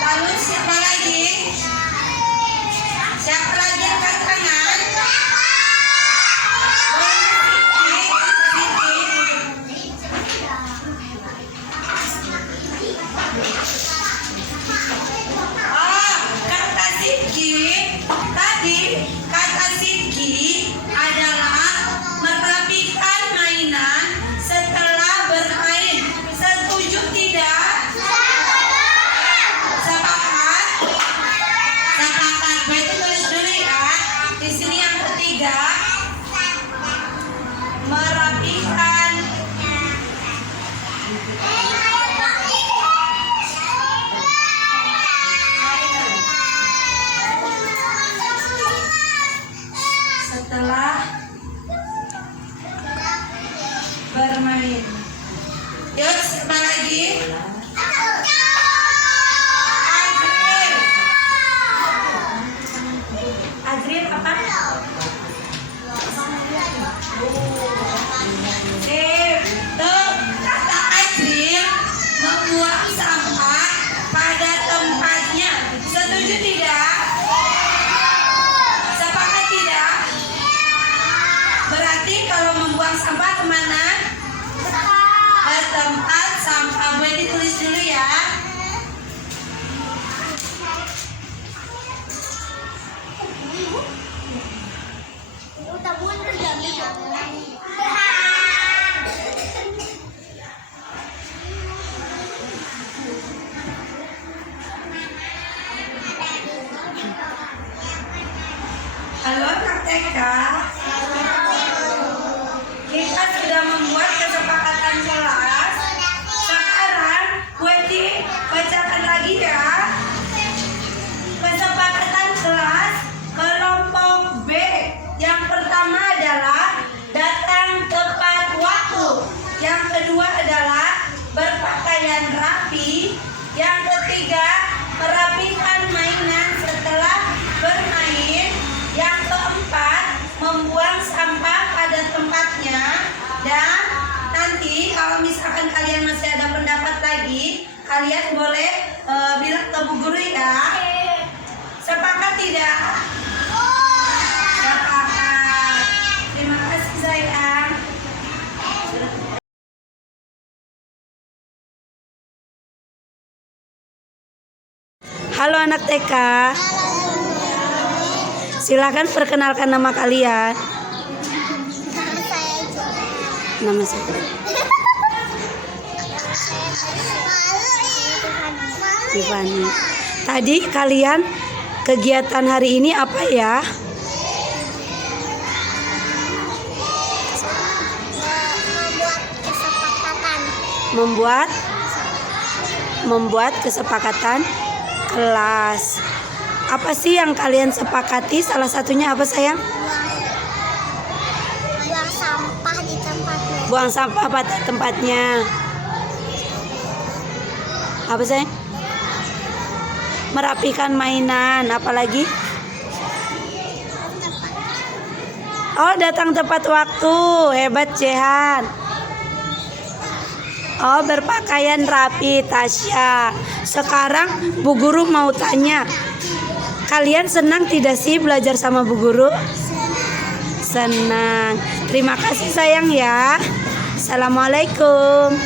Lalu siapa lagi? Siapa lagi angkat tangan? Kata Sidki, tadi kata Sidki adalah merapikan mainan setelah bermain. Setuju tidak? Sepakat? Sepakat. Baik, tulis dulu ya. Di sini yang ketiga, merapikan setelah bermain. Yuk, siapa lagi? Azril. Azril apa? Sip. Tuh, kata Azril membuang sampah pada tempatnya. Setuju tidak? Sepakat tidak? Berarti kalau membuang sampah kemana? Ke tempat sampah. Gue ditulis dulu ya. Halo anak TK. Kita sudah membuat kesepakatan kelas. Sekarang Weti bacakan lagi ya. Kesepakatan kelas kelompok B. Yang pertama adalah datang tepat waktu. Yang kedua adalah berpakaian rapi. Yang ketiga, merapikan mainan setelah bermain. Yang keempat, membuang sampah pada tempatnya. Dan nanti kalau misalkan kalian masih ada pendapat lagi, kalian boleh bilang ke Bu Guru ya. Sepakat tidak? Sepakat. Terima kasih sayang. Halo anak TK. Silakan perkenalkan nama kalian. Nama saya. Tiffany. Tadi kalian kegiatan hari ini apa ya? Membuat kesepakatan kelas. Apa sih yang kalian sepakati? Salah satunya apa sayang? Buang sampah di tempatnya. Buang sampah pada tempatnya. Apa sayang? Merapikan mainan. Apalagi? Oh, datang tepat waktu. Hebat Jehan. Oh, berpakaian rapi Tasya. Sekarang Bu Guru mau tanya, kalian senang tidak sih belajar sama Bu Guru? Senang. Terima kasih sayang ya. Assalamualaikum.